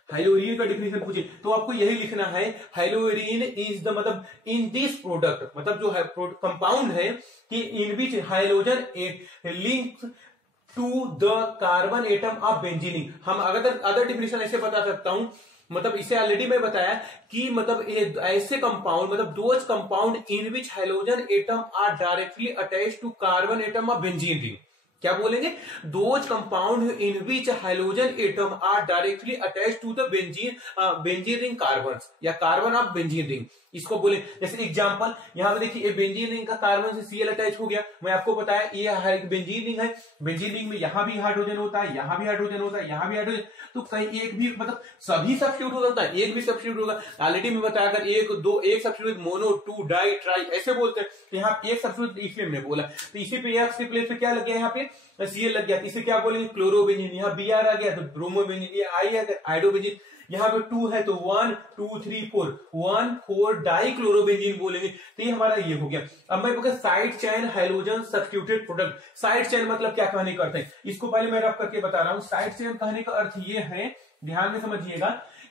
हैलोएरीन का डेफिनेशन पूछे तो आपको यही लिखना है, हैलोएरीन इज द मतलब इन दिस प्रोडक्ट, मतलब जो कंपाउंड है कि in which hydrogen link to the carbon atom of benzene. हम अदर डेफिनेशन ऐसे बता सकता हूं, मतलब इसे ऑलरेडी मैं बताया कि मतलब ऐसे कंपाउंड मतलब those compound in which hydrogen atom are directly attached to carbon atom of benzene ring. क्या बोलेंगे, those compound in which hydrogen atom are directly attached to the benzene ring carbon या carbon of benzene ring, इसको बोले। जैसे example यहां पे देखिए, benzene ring का कार्बन से सीएल अटैच हो गया, मैं आपको बताया ये बेंजीन रिंग है, बेंजीन रिंग में यहां भी हाइड्रोजन होता है, यहां भी हाइड्रोजन होता है, यहां भी हाइड्रोजन, तो कहीं एक भी मतलब सभी सब्स्टिट्यूट हो सकता है, एक भी सब्स्टिट्यूट होगा। ऑलरेडी मैं बताया अगर एक substitute mono, two, di, tri ऐसे बोलते हैं, यहाँ एक सब्स्टिट्यूट इसलिए मैंने बोला, तो इसी पे एक्स के प्लेस पे क्या लग गया, यहाँ पे सीएल लग गया, इसे क्या बोलेंगे, क्लोरोबेंजीन। यहाँ बीआर आ गया तो ब्रोमोबेंजीन, ये आई है आइडोबेंजीन, यहाँ पे 2 है तो 1 2 3 4 डाई क्लोरोबेंजीन बोलेंगे। तो ये हमारा ये हो गया। अब मैं side chain halogen substituted product, side chain मतलब क्या कहने का अर्थ है, इसको पहले मैं रफ करके बता रहा हूं। साइड चेन कहने का अर्थ ये है, ध्यान में समझिएगा,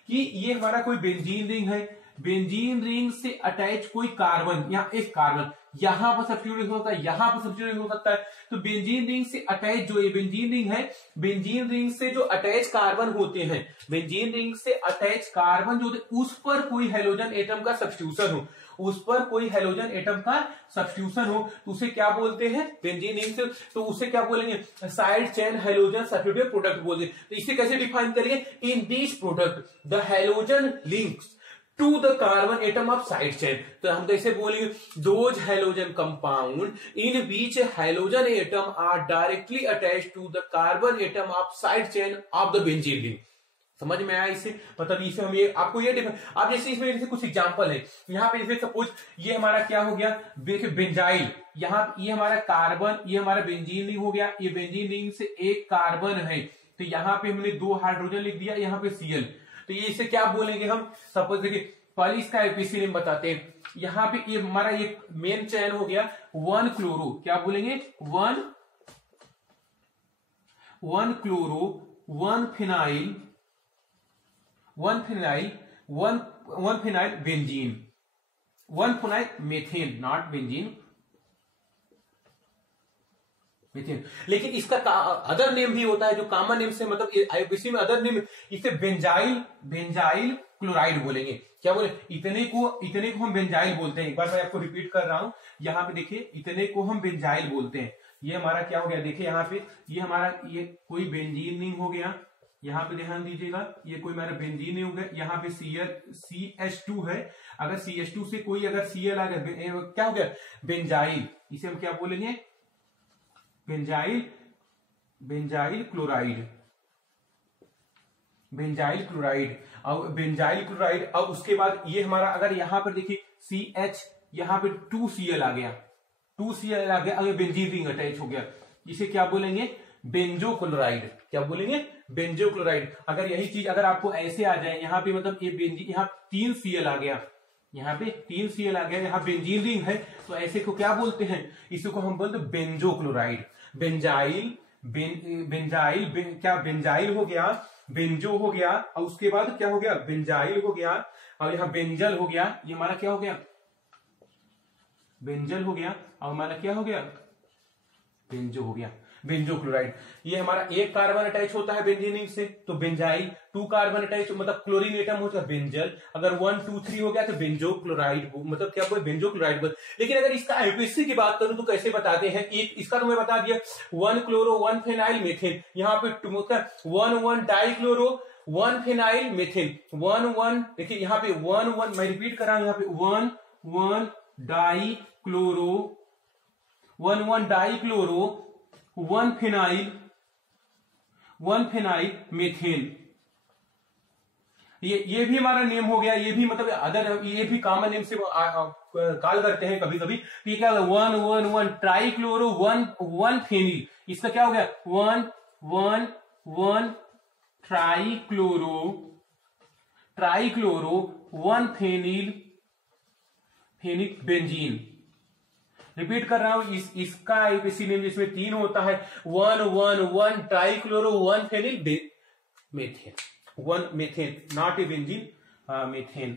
कि ये हमारा कोई बेंजीन रिंग है, बेंजीन रिंग से अटैच कोई कार्बन, यहाँ एक कार्बन यहां पर सब्स्टिट्यूट हो सकता है, यहां पर सब्स्टिट्यूट हो सकता है। तो बेंजीन रिंग से अटैच जो ये बेंजीन रिंग है, बेंजीन रिंग से जो अटैच कार्बन होते हैं, बेंजीन रिंग से अटैच कार्बन जो उस पर कोई हैलोजन एटम का सब्स्टिट्यूशन हो, उस पर कोई हैलोजन एटम का सब्स्टिट्यूशन हो, तो उसे क्या बोलते हैं, बेंजीन रिंग से, तो उसे क्या बोलेंगे, side chain halogen substituted product बोलते हैं। तो इसे कैसे डिफाइन करेंगे, in this product the halogen links to the carbon atom of side chain. तो हम तो इसे बोलेंगे, those halogen compound in which halogen atom are directly attached to the carbon atom of side chain of the benzene ring. समझ में आया इसे, मतलब इसे हम ये आपको ये आप जैसे इसमें जैसे कुछ एग्जांपल है, यहाँ पे जैसे सपोज ये हमारा क्या हो गया, देखिए बेंजाइल, यहाँ ये हमारा कार्बन, ये हमारा बेंजीन रिंग हो गया, ये बेंजीन रिंग से एक कार्बन है, तो यहाँ पे हमने 2 हाइड्रोजन लिख दिया, यहाँ पे सीएल। तो ये इसे क्या बोलेंगे हम, सपोज देखिए पहले इसका एपीसी नेम बताते हैं। यहाँ पे ये हमारा एक मेन चैन हो गया 1 क्लोरो, क्या बोलेंगे, 1 chloro, 1 phenyl, 1 one phenyl benzene, one phenyl methane, not benzene, methane. लेकिन इसका अदर नेम भी होता है जो कॉमन नेम से, मतलब आईयूपीएसी में अदर नेम, इसे बेंजाइल क्लोराइड बोलेंगे। क्या बोले? इतने को हम बेंजाइल बोलते हैं। एक बार मैं आपको रिपीट कर रहा हूं, यहाँ पे देखिए, इतने को हम बेंजाइल बोलते हैं। ये हमारा क्या हो गया, देखिए यहाँ पे ये हमारा ये कोई बेंजीन नहीं हो गया, यहाँ पे ध्यान दीजिएगा, ये कोई हमारा बेंजीन नहीं हो गया। यहाँ पे CH2 है, अगर CH2 से कोई अगर Cl आ गया, क्या हो गया? बेंजाइल। इसे हम क्या बोलेंगे? Benzyl chloride, benzyl chloride. अब बेंजाइल क्लोराइड, अब उसके बाद ये हमारा, अगर यहां पर देखिए CH, यहां पे 2Cl आ गया, 2Cl आ गया, अगर बेंजीन रिंग अटैच हो गया, इसे क्या बोलेंगे? Benzo chloride. क्या बोलेंगे? Benzo chloride. अगर यही चीज अगर आपको ऐसे आ जाए, यहाँ पे मतलब ये बेंजीन, यहाँ 3Cl आ गया, यहाँ पे 3Cl आ गया, यहाँ बेंजीन रिंग है, तो ऐसे को क्या बोलते हैं? इसी को हम बोलते हैं बेंजो क्लोराइड। बेंजाइल क्या बेंजाइल हो गया, बेंजो हो गया, और उसके बाद क्या हो गया? बेंजाइल हो गया, और यहाँ बेंजल हो गया। ये हमारा क्या हो गया? बेंजल हो गया, और हमारा क्या हो गया? बेंजो हो गया, बेंजो क्लोराइड। ये हमारा एक कार्बन अटैच होता है बेंजीन रिंग से तो बेंजाइल, 2 कार्बन अटैच मतलब क्लोरीन एटम होता है बेंजल, अगर 1 2 3 हो गया तो बेंजो क्लोराइड, मतलब क्या बोले? Benzo chloride. लेकिन अगर इसका आईयूपीएसी की बात करूं तो कैसे बताते हैं? एक इसका तो मैं बता दिया, 1 क्लोरो 1 फेनाइल मेथेन, यहाँ पे 1 डाइक्लोरो 1 फेनाइल मेथेन, 1 देखिए यहाँ पे 1 मैं रिपीट कर रहा हूं, यहाँ पे 1 डाइक्लोरो 1 डाइक्लोरो 1 फेनाइल मेथेन। ये भी हमारा नेम हो गया, ये भी मतलब अदर, ये भी कॉमन नेम से कॉल करते हैं कभी कभी। तो ये क्या होगा? 1 ट्राइक्लोरो 1 फेनिल, इसका क्या हो गया? 1 ट्राइक्लोरो 1 फेनिल बेंजीन। रिपीट कर रहा हूं, इसका आईयूपीएसी नेम जिसमें 3 होता है, 1 trichloro 1 phenyl methane, 1 methane, not a benzene, methane.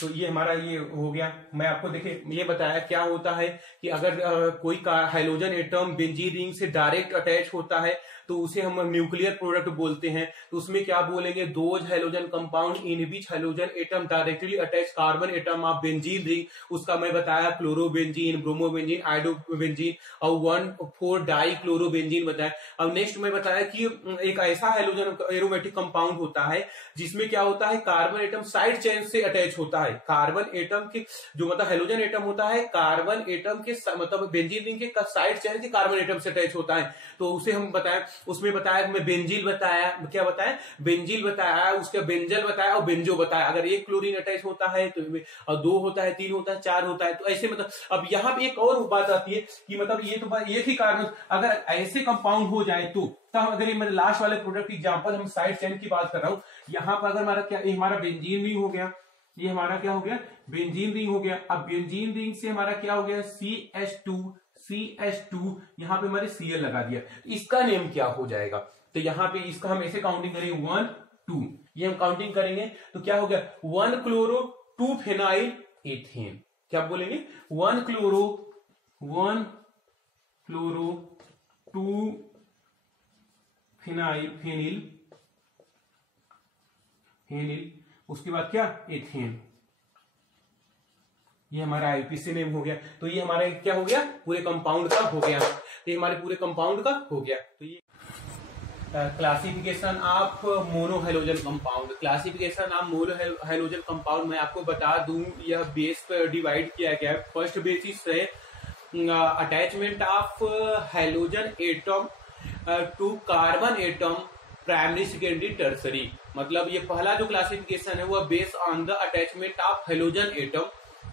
तो ये हमारा ये हो गया। मैं आपको देखिए ये बताया क्या होता है कि अगर कोई हाइड्रोजन एटम बेंजीन रिंग से डायरेक्ट अटैच होता है तो उसे हम न्यूक्लियर प्रोडक्ट बोलते हैं। तो उसमें क्या बोलेंगे? Those hydrogen compound in which hydrogen atom directly attach carbon atom of benzene ring. उसका मैं बताया क्लोरोबेंजीन, ब्रोमोबेंजीन, आयोडोबेंजीन और 1,4 डाइक्लोरोबेंजीन बताया। अब नेक्स्ट मैं बताया कि एक ऐसा हाइड्रोजन एरोमेटिक कंपाउंड होता है जिसमें क्या होता है? कार्बन एटम साइड चेन से अटैच होता है। कार्बन एटम के जो मतलब हाइड्रोजन एटम होता है, कार्बन एटम के मतलब बेंजीन रिंग के साइड चेन के कार्बन एटम से अटैच होता है। तो उसे हम बताया, उसमें बताया मैं बेंजील बताया, क्या बताया? बेंजील बताया, उसका बेंजल बताया और बेंजो बताया। अगर एक क्लोरीन अटैच होता है तो और 2 होता है, 3 होता है, 4 होता है, तो ऐसे मतलब। अब यहाँ पे एक और बात आती है कि मतलब ये तो एक ही कार्बन अगर ऐसे कंपाउंड हो जाए तो अगर ये मेरे लास्ट वाले प्रोडक्ट की एग्जांपल हम साइड चेन की बात कर रहा हूं, यहाँ पर अगर हमारा क्या, हमारा बेंजीन रिंग हो गया, ये हमारा क्या हो गया? बेंजीन रिंग हो गया। अब बेंजीन रिंग से हमारा क्या हो गया? CH2 यहाँ पे हमारे Cl लगा दिया, इसका नेम क्या हो जाएगा? तो यहाँ पे इसका हम ऐसे काउंटिंग करेंगे 1 2, ये हम काउंटिंग करेंगे तो क्या हो गया? 1 क्लोरो 2 फेनाइल एथेन। क्या बोलेंगे? 1 क्लोरो 2 फेनिल, उसके बाद क्या? एथेन। ये हमारा आईयूपीएसी नेम हो गया। तो ये हमारा क्या हो गया? पूरे कंपाउंड का हो गया। तो ये हमारे पूरे कंपाउंड का हो गया। तो ये classification of mono hydrogen compound, classification of mono hydrogen compound मैं आपको बता दूं, यह बेस पर डिवाइड किया गया है। फर्स्ट बेसिस है attachment of hydrogen atom to carbon atom primary, secondary, tertiary. मतलब ये पहला जो क्लासिफिकेशन है वह based on the attachment of hydrogen atom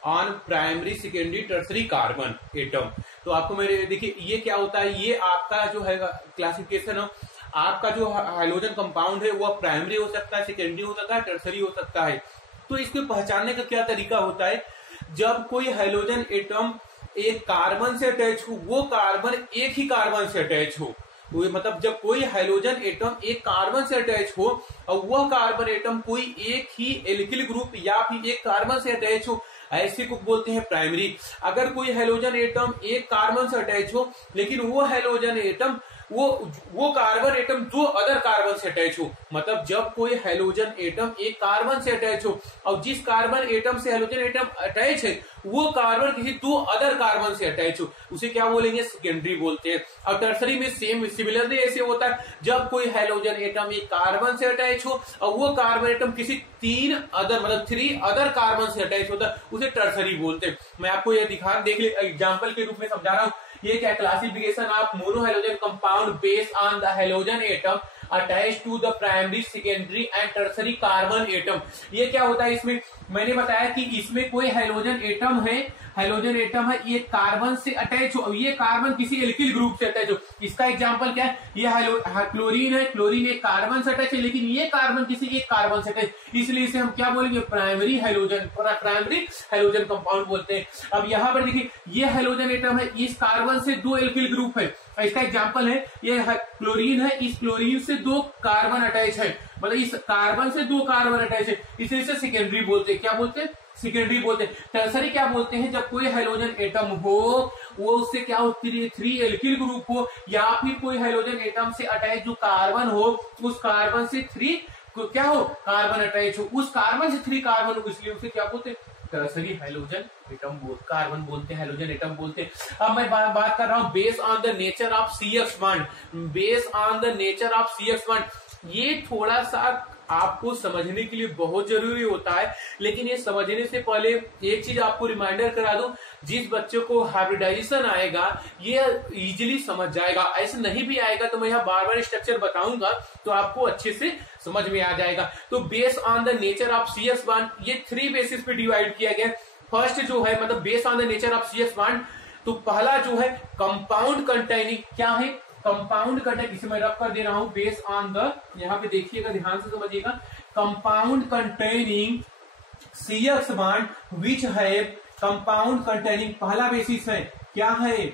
on primary, secondary, tertiary carbon atom. तो आपको मेरे देखिए ये क्या होता है, ये आपका जो है क्लासिफिकेशन है, आपका जो हाइड्रोजन कंपाउंड है वह प्राइमरी हो सकता है, सेकेंडरी हो सकता है, टर्सरी हो सकता है। तो इसको पहचानने का क्या तरीका होता है? जब कोई हाइड्रोजन एटम एक कार्बन से अटैच हो, वो कार्बन एक ही कार्बन से अटैच हो, मतलब जब कोई हाइड्रोजन एटम एक कार्बन से अटैच हो और वह कार्बन एटम कोई एक ही एल्किल ग्रुप या फिर एक कार्बन से अटैच हो, ऐसे को बोलते हैं प्राइमरी। अगर कोई हाइड्रोजन एटम एक कार्बन से अटैच हो लेकिन वो हाइड्रोजन एटम वो कार्बन एटम दो अदर कार्बन से अटैच हो, मतलब जब कोई हाइड्रोजन एटम एक कार्बन से अटैच हो और जिस कार्बन एटम से हाइड्रोजन एटम अटैच है वो कार्बन किसी दो अदर कार्बन से अटैच हो, उसे क्या बोलेंगे, सेकेंडरी बोलते हैं। और टर्सरी में सेम सिमिलरली ऐसे होता है, जब कोई हाइड्रोजन एटम एक कार्बन से अटैच हो और वो कार्बन एटम किसी तीन अदर मतलब 3 अदर कार्बन से अटैच होता है, उसे टर्सरी बोलते हैं। मैं आपको ये देख ले एग्जाम्पल के रूप में समझा रहा हूं। ये क्या classification of monohydrogen compound based on the hydrogen atom attach to the primary, secondary and tertiary carbon atom. ये क्या होता है, इसमें मैंने बताया कि इसमें कोई हाइड्रोजन एटम है ये कार्बन से अटैच हो, ये कार्बन किसी एल्किल ग्रुप से अटैच हो। इसका एग्जांपल क्या है, ये क्लोरीन है, क्लोरीन एक कार्बन से अटैच है लेकिन ये कार्बन किसी एक कार्बन से अटैच, इसलिए इसे हम क्या बोलेंगे, प्राइमरी हाइड्रोजन कंपाउंड बोलते हैं। अब यहाँ पर देखिए ये हाइड्रोजन एटम है, इस कार्बन से 2 एल्किल ग्रुप है, इसका एग्जांपल है ये क्लोरीन है, इस क्लोरीन से 2 कार्बन अटैच है, मतलब इस कार्बन से 2 कार्बन अटैच है, इसलिए इसे सेकेंडरी बोलते हैं। क्या बोलते हैं, सेकेंडरी बोलते हैं। टर्सरी क्या बोलते हैं, जब कोई हाइड्रोजन एटम हो वो उससे क्या हो 3 एल्किल ग्रुप हो या फिर कोई हाइड्रोजन एटम से अटैच जो कार्बन हो उस कार्बन से 3 क्या हो कार्बन अटैच हो, उस कार्बन से 3 कार्बन हो, इसलिए उसे क्या बोलते हैं, टर्सरी हाइड्रोजन एटम कार्बन बोलते हैं, हाइड्रोजन एटम बोलते हैं। अब मैं बात कर रहा हूं based on the nature of CH bond, based on the nature of CH bond. ये थोड़ा सा आपको समझने के लिए बहुत जरूरी होता है, लेकिन ये समझने से पहले एक चीज आपको रिमाइंडर करा दूं, जिस बच्चे को हाइब्रिडाइजेशन आएगा ये इजीली समझ जाएगा, ऐसे नहीं भी आएगा तो मैं यहाँ बार बार स्ट्रक्चर बताऊंगा तो आपको अच्छे से समझ में आ जाएगा। तो based on the nature of CH bond ये 3 बेसिस पे डिवाइड किया गया। फर्स्ट जो है मतलब based on the nature of CH bond, तो पहला जो है कंपाउंड कंटेनिंग, क्या है कंपाउंड कंटेनिंग, इसे मैं रख कर दे रहा हूं बेस्ड ऑन द, यहां पे देखिएगा ध्यान से समझिएगा, कंपाउंड कंटेनिंग CH बॉन्ड विच है कंपाउंड कंटेनिंग, पहला बेसिस है क्या है,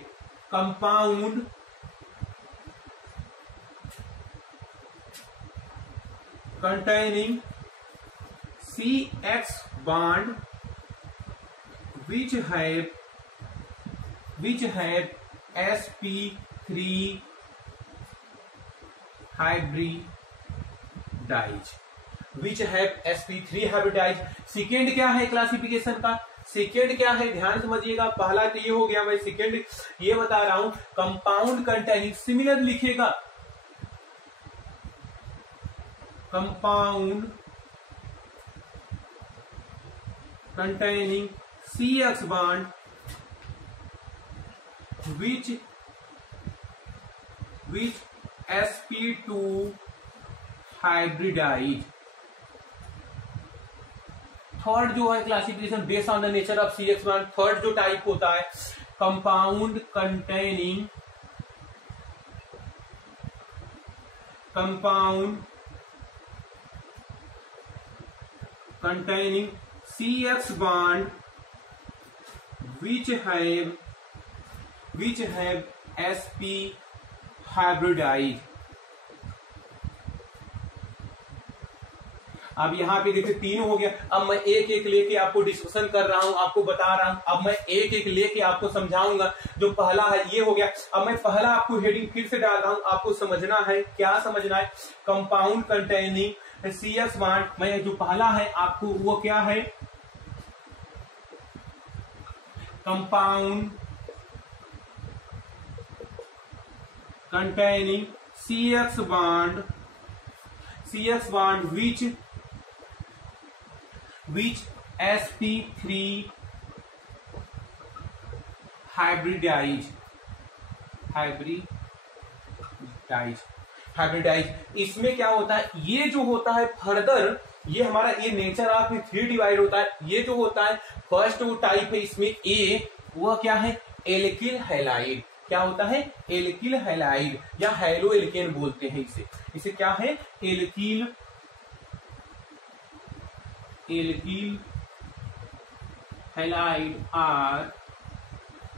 compound containing CH bond which have sp3 hybridized, which have sp3 hybridized। Second क्या है क्लासिफिकेशन का, सेकेंड क्या है ध्यान समझिएगा, पहला तो ये हो गया, मैं सेकेंड ये बता रहा हूं कंपाउंड कंटेनिंग, सिमिलर लिखेगा compound containing CH bond which sp2 hybridized। Third जो है classification based on the nature of CH bond, third जो टाइप होता है compound containing CH bond which have sp hybridized। अब यहाँ पे देखिए 3 हो गया, अब मैं एक एक लेके आपको डिस्कशन कर रहा हूं, आपको बता रहा हूं, अब मैं एक एक लेके आपको समझाऊंगा। जो पहला है ये हो गया, अब मैं पहला आपको हेडिंग फिर से डाल रहा हूं, आपको समझना है, क्या समझना है, कंपाउंड कंटेनिंग CH बॉन्ड, मैं जो पहला है आपको वो क्या है, compound containing CH bond which sp3 hybridized। इसमें क्या होता है, ये जो होता है फर्दर, ये हमारा ये नेचर ऑफ 3 डिवाइड होता है। ये जो होता है फर्स्ट टाइप है इसमें ए, वह क्या है एल्किल हैलाइड, क्या होता है एल्किल हैलाइड या हैलो एल्केन बोलते हैं इसे क्या है एल्किल हैलाइड और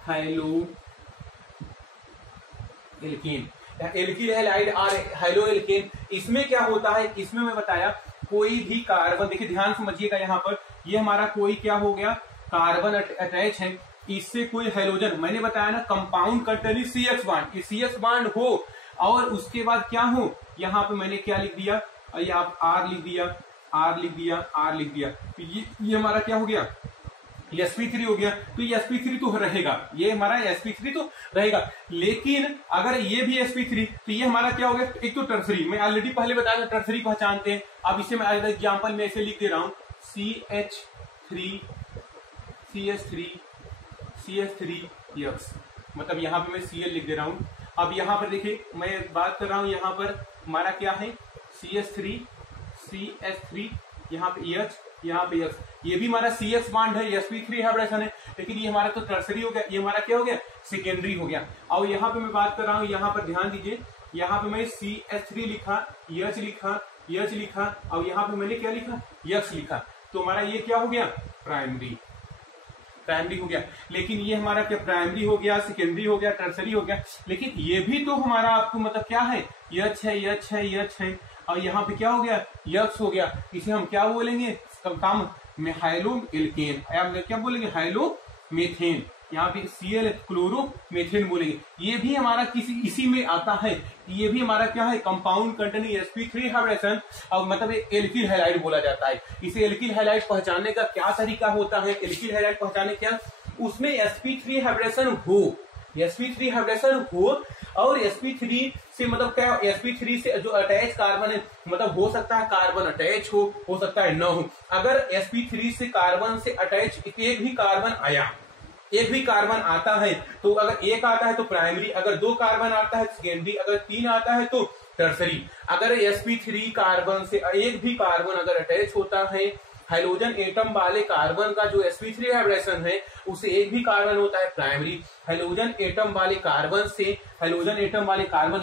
हैलो एल्केन। एल्किल हैलाइड और हैलो एल्केन। इसमें क्या होता है, इसमें मैं बताया कोई भी कार्बन, देखिए ध्यान समझिएगा, यहाँ पर ये हमारा कोई क्या हो गया, कार्बन अटैच है, इससे कोई हाइड्रोजन, मैंने बताया ना कंपाउंड कंटेनिंग CH बॉन्ड, कि CH बॉन्ड हो और उसके बाद क्या हो, यहाँ पे मैंने क्या लिख दिया, ये आप R लिख दिया, R लिख दिया, R लिख दिया, तो ये हमारा क्या हो गया, sp3 हो गया। तो ये sp3 तो रहेगा, ये हमारा sp3 तो रहेगा, लेकिन अगर ये भी sp3 तो ये हमारा क्या हो गया, एक तो टर्सरी, मैं ऑलरेडी पहले बताया टर्सरी पहचानते हैं। अब इसे मैं एग्जांपल में ऐसे लिख दे रहा हूं, CH3 मतलब यहां पे मैं Cl लिख दे रहा हूं। अब यहां पर देखिए मैं बात कर रहा हूं, यहां पर हमारा क्या है CH3 यहाँ पे H, यहाँ पे X, ये भी हमारा CX बॉन्ड है, sp3 हाइब्रिडेशन है, लेकिन ये हमारा तो टर्सरी हो गया, ये हमारा क्या हो गया, सेकेंडरी हो गया। और यहाँ पे मैं बात कर रहा हूँ, यहाँ पर ध्यान दीजिए, यहाँ पे मैं CH3 लिखा, H लिखा और यहाँ पे मैंने क्या लिखा, X लिखा, तो हमारा ये क्या हो गया, प्राइमरी हो गया। लेकिन ये हमारा क्या, प्राइमरी हो गया, सेकेंडरी हो गया, टर्सरी हो गया, लेकिन ये भी तो हमारा आपको मतलब क्या है, H है और यहाँ पे क्या हो गया, X हो गया। इसे हम क्या बोलेंगे, काम में हाइलो एल्केन, क्या बोलेंगे, हाइलो मेथेन, यहाँ पे Cl क्लोरो मेथेन बोलेंगे। ये भी हमारा इसी में आता है, ये भी हमारा क्या है, कंपाउंड कंटेनिंग sp3 हाइब्रिडेशन, और मतलब एल्किल हैलाइड बोला जाता है। इसे एल्किल हैलाइड पहचानने का क्या तरीका होता है, एल्किल हैलाइड पहचानने क्या, उसमें sp3 हाइब्रिडेशन हो और sp3 से मतलब क्या, sp3 से जो अटैच कार्बन है, मतलब हो सकता है कार्बन अटैच हो सकता है न हो। अगर sp3 से कार्बन से अटैच एक भी कार्बन आता है, तो अगर एक आता है तो प्राइमरी, अगर 2 कार्बन आता है सेकेंडरी, अगर 3 आता है तो टर्सरी। अगर sp3 कार्बन से एक भी कार्बन अगर अटैच होता है, हाइड्रोजन एटम वाले कार्बन का जो sp3 हाइब्रिडेशन है, उसे एक भी कार्बन होता है प्राइमरी। हाइड्रोजन एटम वाले कार्बन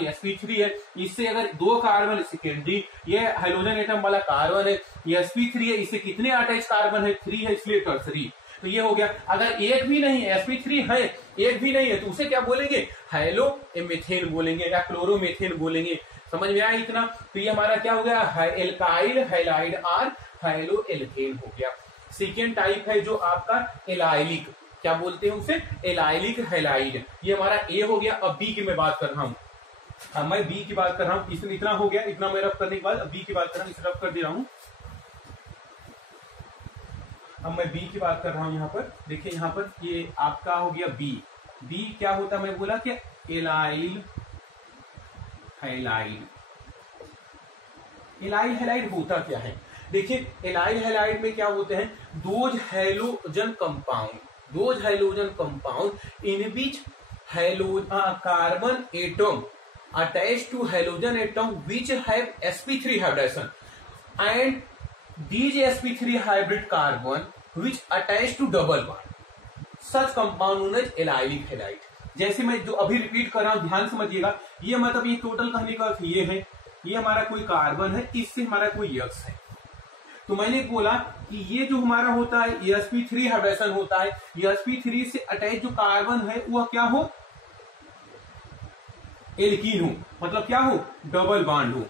sp3 है, इससे अगर 2 कार्बन सेकेंडरी, ये हाइड्रोजन एटम वाला कार्बन है, ये sp3 है, इससे कितने अटैच कार्बन है, 3 है, इसलिए टर्सरी। तो ये हो गया। अगर एक भी नहीं है, sp3 है, एक भी नहीं है, तो उसे क्या बोलेंगे, हाइलो मेथेन बोलेंगे या क्लोरोमेथेन बोलेंगे। समझ में आया इतना? तो ये हमारा क्या हो गया, एल्काइल हैलाइड और हाइलो एल्केन हो गया। सेकेंड टाइप है जो आपका एलाइलिक, क्या बोलते हैं उसे, एलाइलिक हैलाइड, ये हमारा ए हो गया। अब बी की मैं बात कर रहा हूँ, मैं बी की बात कर रहा हूँ, इसमें इतना हो गया, इतना मैं रफ करने के बाद अब बी की बात कर रहा हूँ, इसे रफ कर दे रहा हूँ। अब मैं बी की बात कर रहा हूं, यहाँ पर देखिए, यहाँ पर ये आपका हो गया बी क्या होता है, मैं बोला कि एलाइल हैलाइड होता क्या है। देखिए एलाइल हैलाइड में क्या होते हैं, those halogen compound in which carbon atom attach to halogen atom which have sp3 hybridization and these sp3 hybrid carbon which attach to double bond, such compound known as allylic halide। जैसे मैं जो अभी repeat कर रहा हूं, ध्यान समझिएगा, ये मतलब ये टोटल कहने का अर्थ ये है, ये हमारा कोई कार्बन है, इससे हमारा कोई X है, तो मैंने बोला कि ये जो हमारा होता है sp3 हाइब्रिडेशन होता है, sp3 से अटैच जो कार्बन है वह क्या हो, एल्कीन हो, मतलब क्या हो, डबल बॉन्ड हो,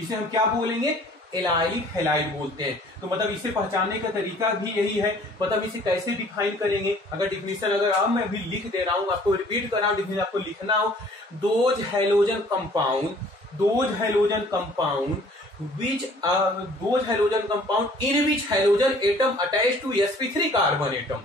इसे हम क्या बोलेंगे, एलाइलिक हैलाइड बोलते हैं। तो मतलब इसे पहचानने का तरीका भी यही है, मतलब इसे कैसे डिफाइन करेंगे। अगर डिफिनेशन अगर अब मैं भी लिख दे रहा हूं, आपको रिपीट कर रहा हूं, डिफिनेशन आपको लिखना हो, those halogen compound in which halogen atom attach to sp3 carbon atom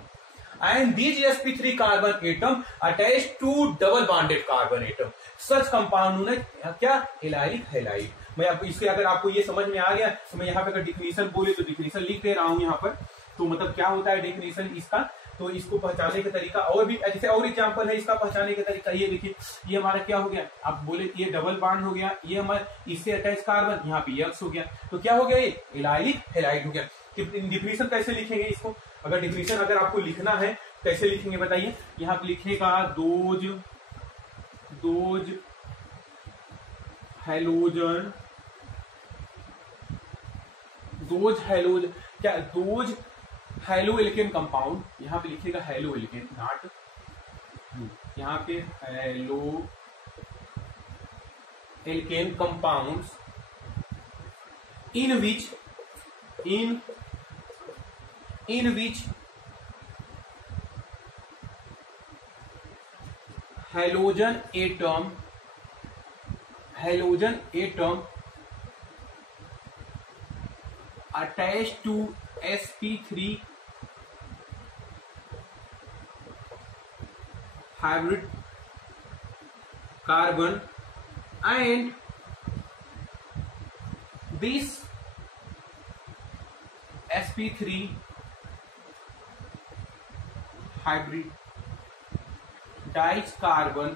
and these sp3 carbon atom attached to double bonded carbon atom, such compound known as क्या, एलाइलिक हैलाइड। मैं आपको इसके, अगर आपको ये समझ में आ गया तो मैं यहाँ पे अगर डिफिनेशन बोले तो डिफिनेशन लिख दे रहा हूँ यहाँ पर। तो मतलब क्या होता है डिफिनेशन इसका, तो इसको पहचानने का तरीका और भी जैसे और एग्जांपल है इसका पहचानने का तरीका। ये देखिए, ये हमारा क्या हो गया, आप बोले ये डबल बॉन्ड हो गया, ये हमारा इससे अटैच कार्बन, यहाँ पे X हो गया, तो क्या हो गया, ये एलाइलिक हैलाइड हो गया। डिफिनेशन कैसे लिखेंगे इसको, अगर डिफिनेशन अगर आपको लिखना है कैसे लिखेंगे बताइए, यहाँ पे लिखेगा दोज हैलोजन क्या, दोज हैलो एल्केन कंपाउंड, यहाँ पे लिखेगा हैलो एल्केन, नॉट यहाँ पे halo alkane compounds in which halogen atom attached to sp3 hybrid carbon, and this sp3 hybridized carbon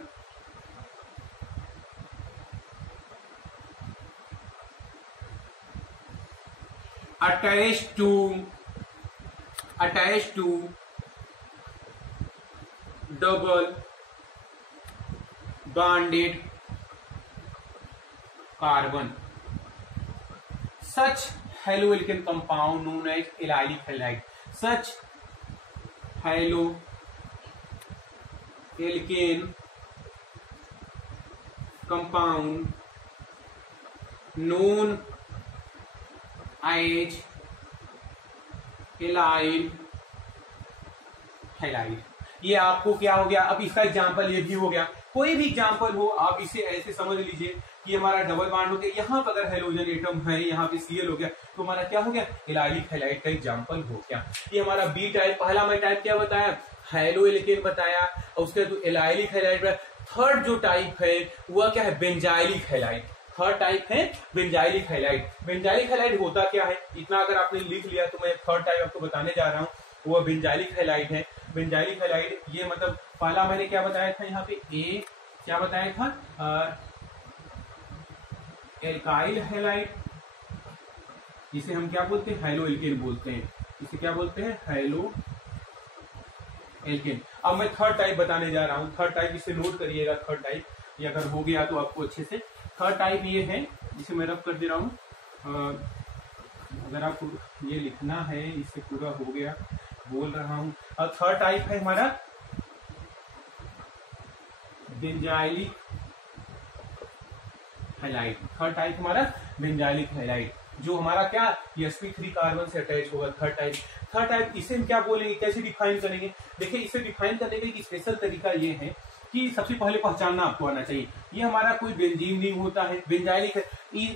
attached to double bonded carbon. Such haloalkane compound known as allylic halide. Such haloalkane compound known as allyl halide. ये आपको क्या हो गया, अब इसका example ये भी हो गया, कोई भी एग्जाम्पल हो आप इसे ऐसे समझ लीजिए कि हमारा डबल बॉन्ड हो गया, यहाँ पर अगर हेलोजन एटम है, यहाँ पे Cl हो गया, तो हमारा क्या हो गया, एलाइलिक हैलाइड का एग्जाम्पल हो गया। ये हमारा बी टाइप, पहला मैं टाइप क्या बताया, हेलो एल्केन बताया, और उसके बाद एलाइलिक हैलाइड। थर्ड जो टाइप है वह क्या है, बेंजाइलिक हैलाइड। थर्ड टाइप है बेंजाइलिक हैलाइड। बेंजाइलिक हैलाइड होता क्या है, इतना अगर आपने लिख लिया तो मैं थर्ड टाइप आपको बताने जा रहा हूँ, वो बेंजाइलिक हैलाइड है। बेंजाइलिक हैलाइड ये मतलब पहला मैंने क्या बताया था, यहाँ पे ए क्या बताया था, एल्काइल हैलाइड, इसे हम क्या बोलते हैं, हेलो एल्केन बोलते हैं, इसे क्या बोलते हैं, हेलो एल्केन। अब मैं थर्ड टाइप बताने जा रहा हूं, थर्ड टाइप इसे नोट करिएगा, थर्ड टाइप ये अगर हो गया तो आपको अच्छे से। थर्ड टाइप ये है, जिसे मैं रब कर दे रहा हूं, अगर आपको ये लिखना है, इससे पूरा हो गया बोल रहा हूं। और थर्ड टाइप है हमारा बेंजाइलिक हैलाइड। थर्ड टाइप हमारा बेंजाइलिक हैलाइड, जो हमारा क्या sp3 कार्बन से अटैच होगा। थर्ड टाइप, थर्ड टाइप इसे हम क्या बोलेंगे, कैसे डिफाइन करेंगे, देखिए इसे डिफाइन करने का एक स्पेशल तरीका ये है कि सबसे पहले पहचानना आपको आना चाहिए, ये हमारा कोई बेंजीन रिंग होता है, बेंजाइलिक है,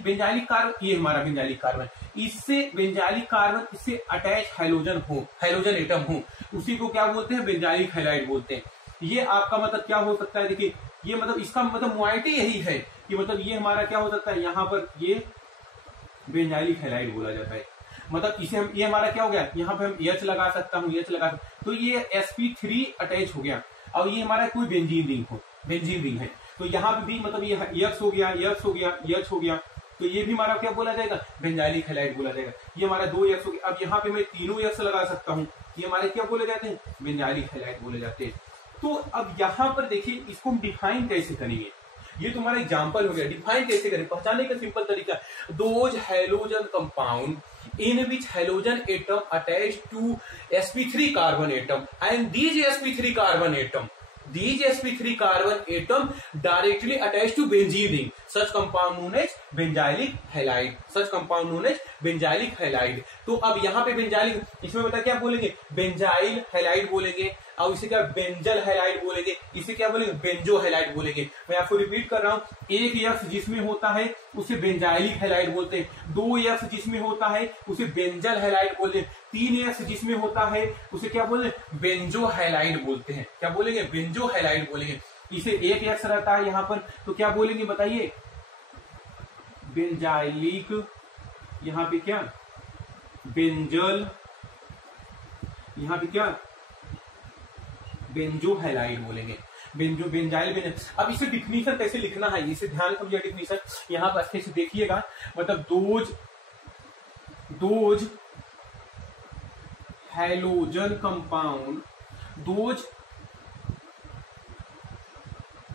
बेंजाइलिक कार्बन, ये हमारा बेंजाइलिक कार्बन, इससे बेंजाइलिक कार्बन इससे अटैच हैलोजन हो, हैलोजन एटम हो, उसी को क्या बोलते हैं, बेंजाइलिक हैलाइड बोलते हैं। ये आपका मतलब क्या हो सकता है, देखिए ये मतलब इसका मतलब मोइटी यही है कि मतलब ये हमारा क्या हो सकता है, यहाँ पर ये बेंजाइलिक हैलाइड बोला जाता है। मतलब इसे हम, ये हमारा क्या हो गया, यहाँ पे हम H लगा सकता हूँ, H लगा सकता, तो ये sp3 अटैच हो गया, और ये हमारा कोई बेंजीन रिंग हो, बेंजीन रिंग है, तो यहाँ पे भी मतलब ये X हो गया, X हो गया, H हो गया, तो ये भी हमारा क्या बोला जाएगा, बेंजाइलिक हैलाइड बोला जाएगा। ये हमारा 2X हो गया, अब यहाँ पे मैं तीनों X लगा सकता हूँ, ये हमारे क्या बोले जाते हैं, बेंजाइलिक हैलाइड बोले जाते हैं। तो अब यहाँ पर देखिए इसको हम डिफाइन कैसे करेंगे, ये तुम्हारा एग्जांपल हो गया। डिफाइन कैसे करें, पहचानने का सिंपल तरीका, those halogen compound in which halogen atom attached to sp3 carbon atom, and these sp3 carbon atom directly attached to benzene ring, such compound known as benzylic halide, such compound known as benzylic halide। तो अब यहाँ पे benzylic, इसमें बता क्या बोलेंगे, benzyl halide बोलेंगे, और इसे क्या बेंजल हैलाइड बोलेंगे, इसे क्या बोलेंगे, बेंजो हैलाइड बोलेंगे। मैं आपको रिपीट कर रहा हूं, एक X जिसमें होता है उसे बेंजाइलिक हैलाइड बोलते हैं, 2X जिसमें होता है उसे बेंजल हैलाइड बोलते हैं, 3X जिसमें होता है उसे क्या बोलते हैं, बेंजो हैलाइड बोलते हैं। क्या बोलेंगे, बेंजो हैलाइड बोलेंगे। इसे एक X रहता है यहाँ पर, तो क्या बोलेंगे बताइए, बेंजाइलिक, यहाँ पे क्या बेंजल, यहाँ पे क्या बेंजो हैलाइड बोलेंगे, बेंजो बेंजाइल बेंजल। अब इसे डिफिनीशन कैसे लिखना है, इसे ध्यान समझिए, डिफिनीशन यहाँ पर अच्छे से देखिएगा, मतलब those halogen compound,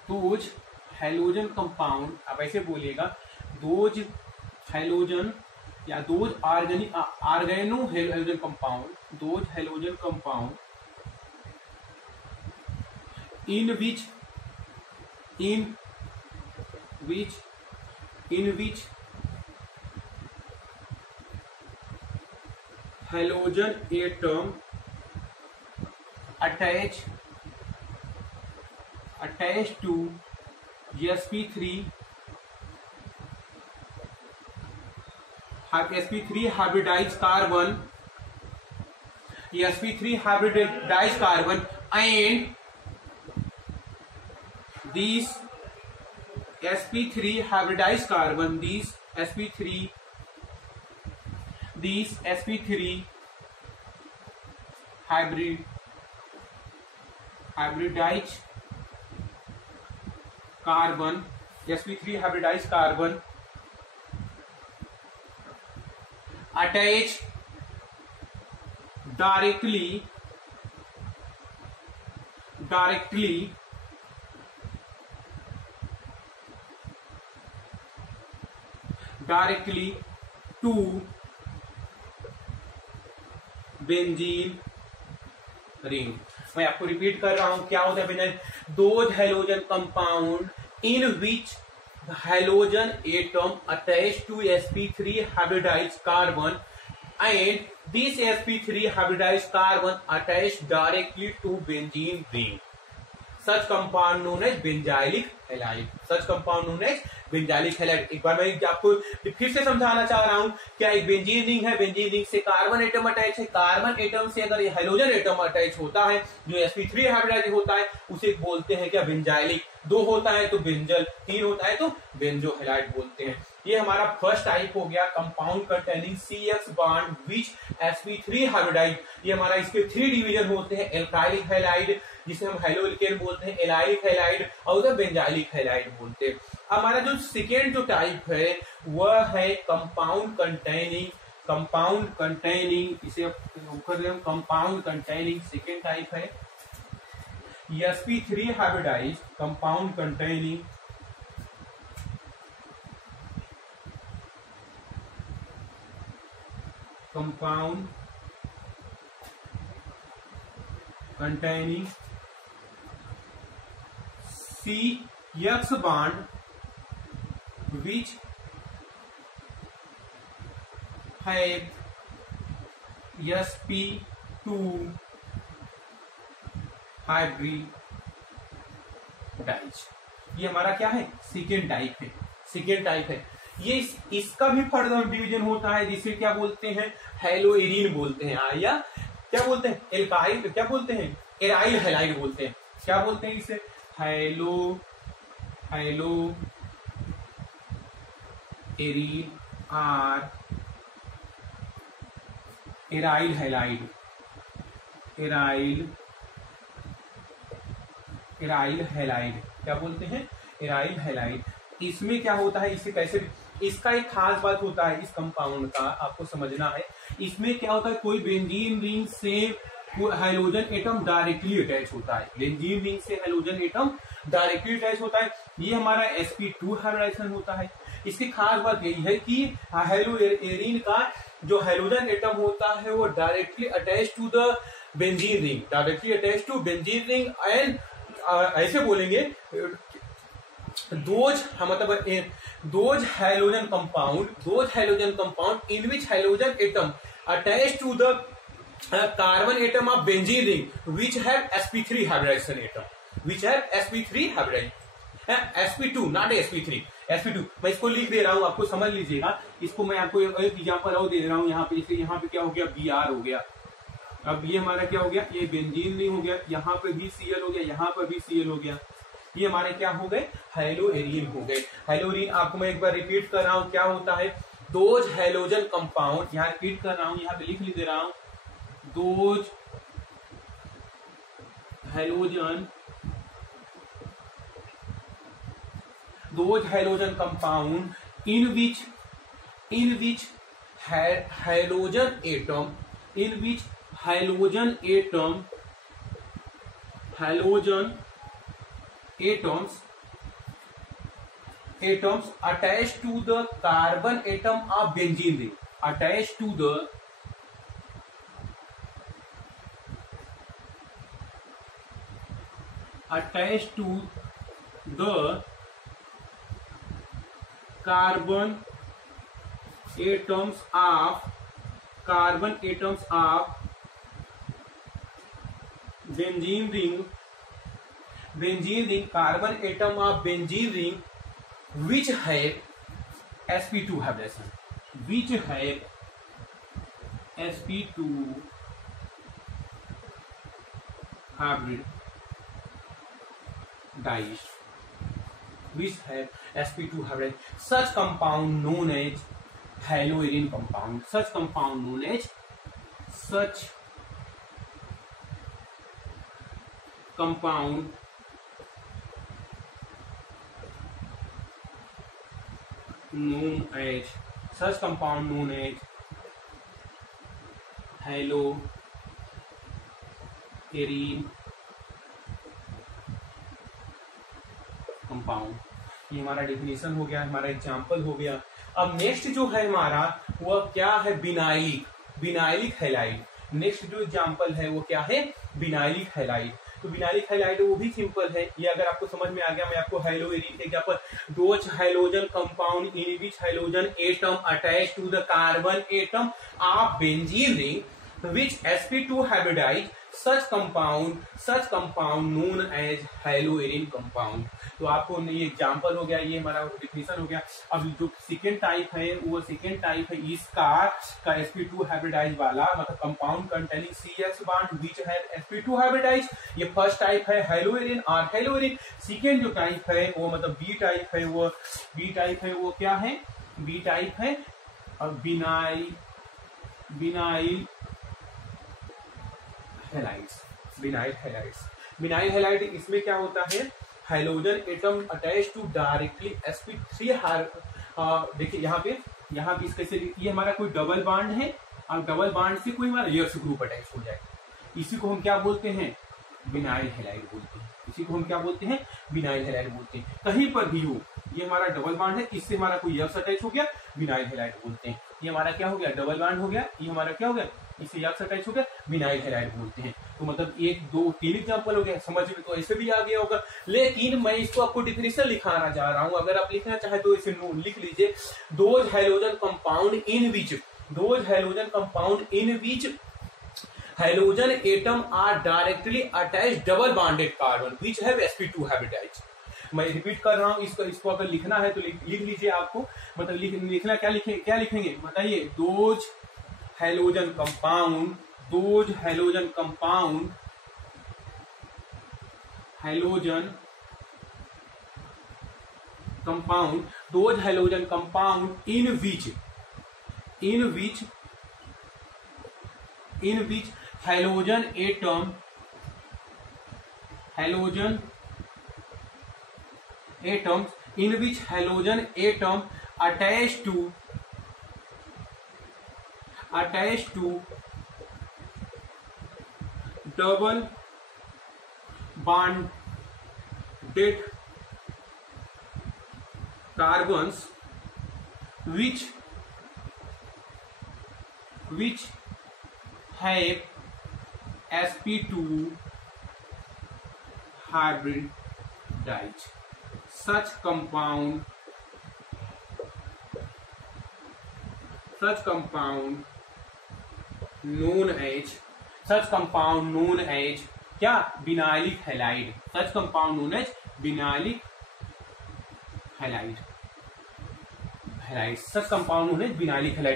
those halogen compound, आप ऐसे बोलिएगा, दोज हैलोजन या those organohalogen compound, those halogen compound in which in which halogen atom attached to sp3 hybridized carbon, sp3 hybridized carbon, and these sp3 hybridized carbon, these sp3 hybridized carbon, sp3 hybridized carbon attach directly to benzene ring. मैं आपको repeat कर रहा हूं क्या होता है benzene, those halogen compound in which halogen atom attached to sp3 hybridized carbon and this sp3 hybridized carbon attached directly to benzene ring. Such compound known as benzylic halide. Such compound known as benzylic halide. एक बार मैं आपको फिर से समझाना चाह रहा हूं, क्या एक बेंजीन रिंग है, बेंजीन रिंग से कार्बन एटम अटैच है, कार्बन एटम से अगर हाइड्रोजन एटम अटैच होता है जो sp3 हाइब्रिडाइज होता है उसे बोलते हैं क्या, बेंजाइलिक। दो होता है तो बेंजल, तीन होता है तो बेंजो हैलाइड बोलते हैं। ये हमारा फर्स्ट टाइप हो गया, compound containing CX bond which sp3 hybridize. ये हमारा इसके 3 डिवीजन होते हैं, एल्काइलिक हैलाइड जिसे हम हैलोएल्केन बोलते हैं, एलाइलिक हैलाइड और उधर बेंजाइलिक हैलाइड बोलते हैं। हमारा जो सेकेंड जो टाइप है वह है कंपाउंड कंटेनिंग, इसे कंपाउंड कंटेनिंग सेकेंड टाइप है sp3 hybridize compound containing CX bond which have sp2 hybridize. ये हमारा क्या है, सेकेंड टाइप है। ये इसका भी फर्दर डिवीजन होता है जिसे क्या बोलते हैं, हैलोएरीन बोलते हैं, या क्या बोलते हैं, एल्काइल, क्या बोलते हैं, एराइल हैलाइड बोलते हैं। क्या बोलते हैं इसे, arene or aryl halide, aryl halide क्या बोलते हैं, एराइल हैलाइड। इसमें क्या होता है, इसे कैसे, इसका एक खास बात होता है इस कंपाउंड का, आपको समझना है। इसमें क्या होता है, कोई बेंजीन रिंग से हाइड्रोजन एटम डायरेक्टली अटैच होता है, बेंजीन रिंग से हाइड्रोजन एटम डायरेक्टली अटैच होता है। ये हमारा sp2 हाइब्रिडाइजेशन होता है। इसकी खास बात यही है कि हैलोएरीन का जो हाइड्रोजन एटम होता है वो directly attach to the benzene ring, and ऐसे बोलेंगे those hydrogen compound in which hydrogen atom attach to the carbon atom of benzene ring which have sp3 hybridization atom, sp2 not sp3, sp2। मैं इसको लिख दे रहा हूं, आपको समझ लीजिएगा। इसको मैं आपको एक एग्जांपल और दे रहा हूं यहाँ पे। जैसे यहाँ पे क्या हो गया, Br हो गया। अब ये हमारा क्या हो गया, ये बेंजीन रिंग हो गया, यहाँ पे भी Cl हो गया, यहाँ पर भी Cl हो गया। ये हमारे क्या हो गए, हैलोएरीन हो गए। हैलोएरीन आपको मैं एक बार रिपीट कर रहा हूं क्या होता है, दोज हैलोजन कंपाउंड, यहाँ रिपीट कर रहा हूं, यहाँ पे लिख दे रहा हूं, those halogen compound in which halogen atoms attached to the carbon atom of benzene ring, attached to the the carbon atoms of benzene ring carbon atom of benzene ring which have sp2 hybridization, which have sp2 hybridized, which have sp2 hybrid, such compound known as haloarine compound, such compound known as haloarine compound. ये हमारा definition हो गया, हमारा example हो गया। अब next जो है हमारा वो क्या है, बिनाइलिक हैलाइड। नेक्स्ट जो एग्जाम्पल है वो क्या है, बिनाइलिक हैलाइड। तो बिनाइलिक हैलाइड वो भी सिंपल है, ये अगर आपको समझ में आ गया, मैं आपको हैलोएरिन के example, those halogen compound in which halogen atom attach to the carbon atom of benzene ring which sp2 hybridized such compound known as haloarine compound। तो आपको ये एग्जांपल हो गया, ये हमारा डिफिनेशन हो गया। अब जो सेकेंड टाइप है वो सेकेंड टाइप है इसका sp2 हाइब्रिडाइज वाला, मतलब कंपाउंड कंटेनिंग CH बॉन्ड विच है sp2 हाइब्रिडाइज। ये फर्स्ट टाइप है हैलोएरिन और हैलोएरिन। सेकेंड जो टाइप है वो मतलब बी टाइप है, वो क्या है, बी टाइप है बिनाइल हैलाइड्स। इसमें क्या होता है, hydrogen atom attach to directly sp3 देखिए यहाँ पे इसके से ये हमारा कोई डबल बॉन्ड है और डबल बॉन्ड से कोई हमारा यक्ष ग्रुप अटैच हो जाए, इसी को हम क्या बोलते हैं, बिनाइल हैलाइड बोलते हैं। कहीं पर भी हो, ये हमारा डबल बॉन्ड है, इससे हमारा कोई यक्ष अटैच हो गया, बिनाइल हैलाइड बोलते हैं। ये हमारा क्या हो गया, डबल बॉन्ड हो गया, ये हमारा क्या हो गया, इससे यक्ष अटैच हो गया, बिनाइल हैलाइड बोलते हैं। तो मतलब 1 2 3 एग्जांपल हो गया, समझ में तो ऐसे भी आ गया होगा। लेकिन मैं इसको आपको डिफिनेशन लिखाना चाह रहा हूं, अगर आप लिखना चाहे तो इसे लिख लीजिए। Those halogen compound in which halogen atom are directly attach double bonded carbon which have sp2 hybridized. मैं रिपीट कर रहा हूं, इसको अगर लिखना है तो लिख लीजिए आपको, मतलब लिखना क्या लिखेंगे बताइए। Those halogen compound in which halogen atom attached to double bonded carbons which have sp2 hybridized. Such compound known as क्या, vinylic halide. Such compound known as vinylic halide.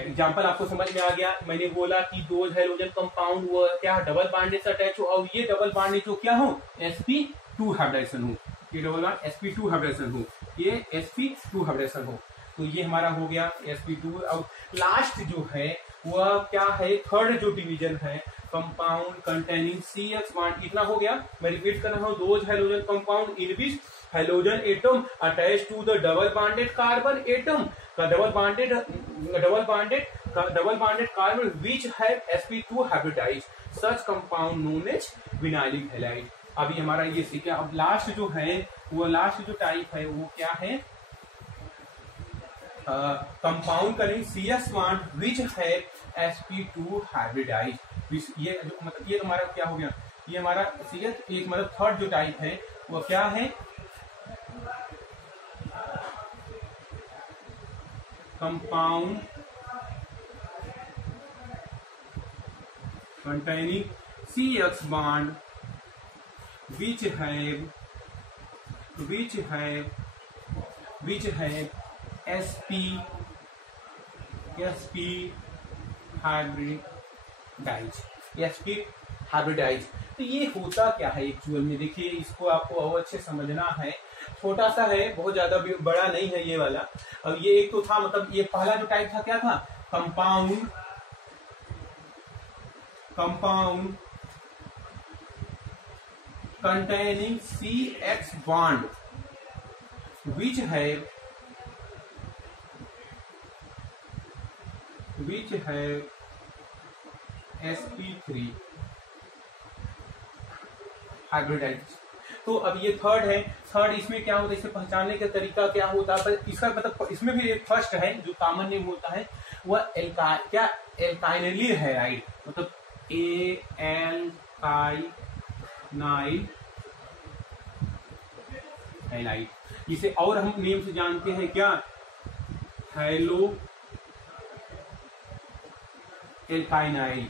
Example आपको समझ में आ गया। मैंने बोला कि दो हैलोजन कंपाउंड वो क्या डबल बॉन्डेड से अटैच हो, और ये डबल बॉन्डेड जो क्या हो, sp2 हाइब्रिडाइजेशन हो, ये डबल बॉन्ड sp2 हाइब्रिडाइजेशन हो, ये sp2 हाइब्रिडाइजेशन हो। तो ये हमारा हो गया sp2। अब लास्ट जो है वह क्या है, थर्ड जो डिवीजन है, कंपाउंड कंटेनिंग CH बॉन्ड, इतना हो गया। मैं रिपीट कर रहा हूँ, those halogen compound in which halogen atom attach to the double bonded carbon atom का double bonded carbon which have sp2 hybridized, such compound known as vinylic halide. अभी हमारा ये सीखा। अब लास्ट जो है वो लास्ट जो टाइप है वो क्या है, कंपाउंड करेंगे CH bond which have sp2 hybridized. ये मतलब ये हमारा क्या हो गया, ये हमारा CH एक मतलब थर्ड जो टाइप है वो क्या है, compound containing CX bond which have sp hybridize. तो ये होता क्या है एक्चुअल में, देखिए इसको आपको और अच्छे समझना है। छोटा सा है, बहुत ज्यादा बड़ा नहीं है ये वाला। अब ये एक तो था, मतलब ये पहला जो टाइप था क्या था, compound containing CX bond which have sp3 hybridize. तो अब ये थर्ड है। थर्ड इसमें क्या होता है, इसे पहचानने का तरीका क्या होता है, इसका मतलब इसमें भी एक फर्स्ट है जो कॉमन नेम होता है, वह एल्काइनिल हैलाइड, मतलब एल्काइनाइल हैलाइड। इसे और हम नेम से जानते हैं क्या, हैलो एल्काइनाइल।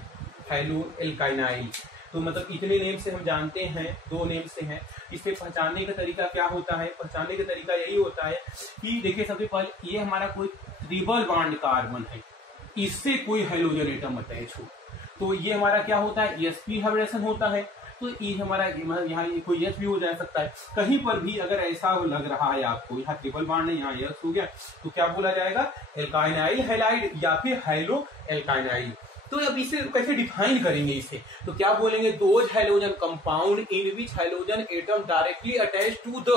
तो मतलब इतने नेम से हम जानते हैं, दो नेम से हैं। इसे पहचानने का तरीका क्या होता है, पहचानने का तरीका यही होता है कि देखिए सबसे पहले ये हमारा कोई ट्रिपल बॉन्ड कार्बन है, इससे कोई हाइड्रोजन एटम अटैच हो, तो ये हमारा क्या होता है, sp हाइब्रिडेशन होता है। तो ये हमारा यहाँ कोई S भी हो जा सकता है। कहीं पर भी अगर ऐसा लग रहा है आपको, यहाँ ट्रिपल बॉन्ड है, यहाँ S हो गया, तो क्या बोला जाएगा, एल्काइनाइल हैलाइड या फिर हाइलो एल्काइनाइल। तो अब इसे कैसे डिफाइन करेंगे इसे, तो क्या बोलेंगे, those hydrogen compound in which hydrogen atom directly attach to the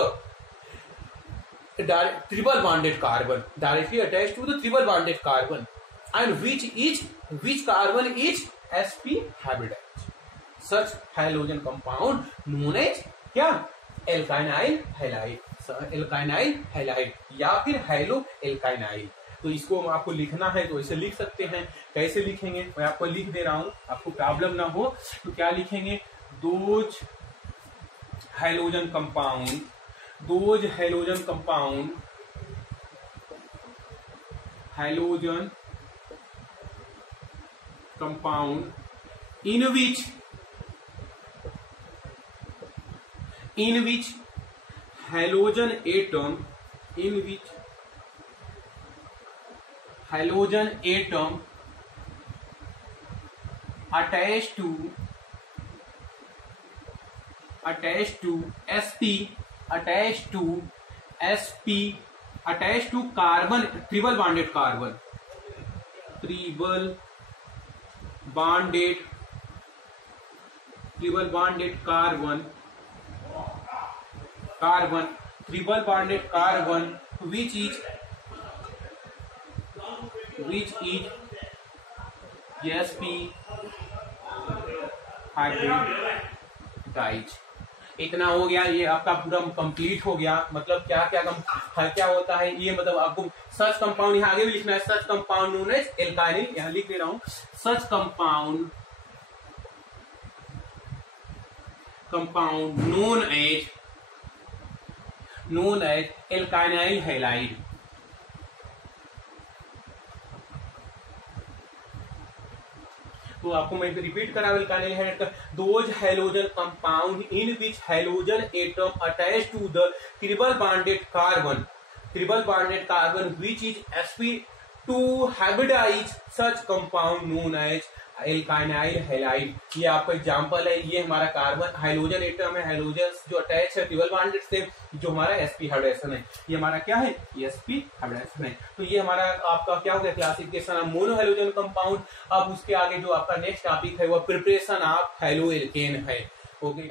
triple bonded carbon, and which carbon is sp hybridized, such halogen compound known as क्या, एल्काइनाइल हैलाइड या फिर हाइलो एल्काइनाइल। तो इसको आपको लिखना है तो ऐसे लिख सकते हैं। कैसे लिखेंगे, मैं आपको लिख दे रहा हूं, आपको प्रॉब्लम ना हो। तो क्या लिखेंगे, those hydrogen compound in which halogen atom attached to carbon, triple bonded carbon which is sp hybridize. इतना हो गया, ये आपका पूरा कंप्लीट हो गया। मतलब क्या होता है ये, मतलब आपको सच कंपाउंड यहाँ आगे भी लिखना है, such compound known as alkynyl, यहाँ लिख दे रहा हूं, such compound known as alkynyl halide. तो आपको मैं रिपीट करा, एल्काइनाइल हैलाइड का, those hydrogen compound in which hydrogen atom attach to the triple bonded carbon which is sp2 hybridize such compound known as alkynyl halide. ये आपका example है, ये हमारा कार्बन हाइड्रोजन एटम है, हाइड्रोजन जो attach है triple bonded से, जो हमारा sp हाइब्रिडेशन है, ये हमारा क्या है, sp हाइब्रिडेशन है। तो ये हमारा आपका क्या हो गया, classification of mono hydrogen compound. अब उसके आगे जो आपका नेक्स्ट टॉपिक है वो प्रिपरेशन ऑफ हाइलो एल्केन है। ओके।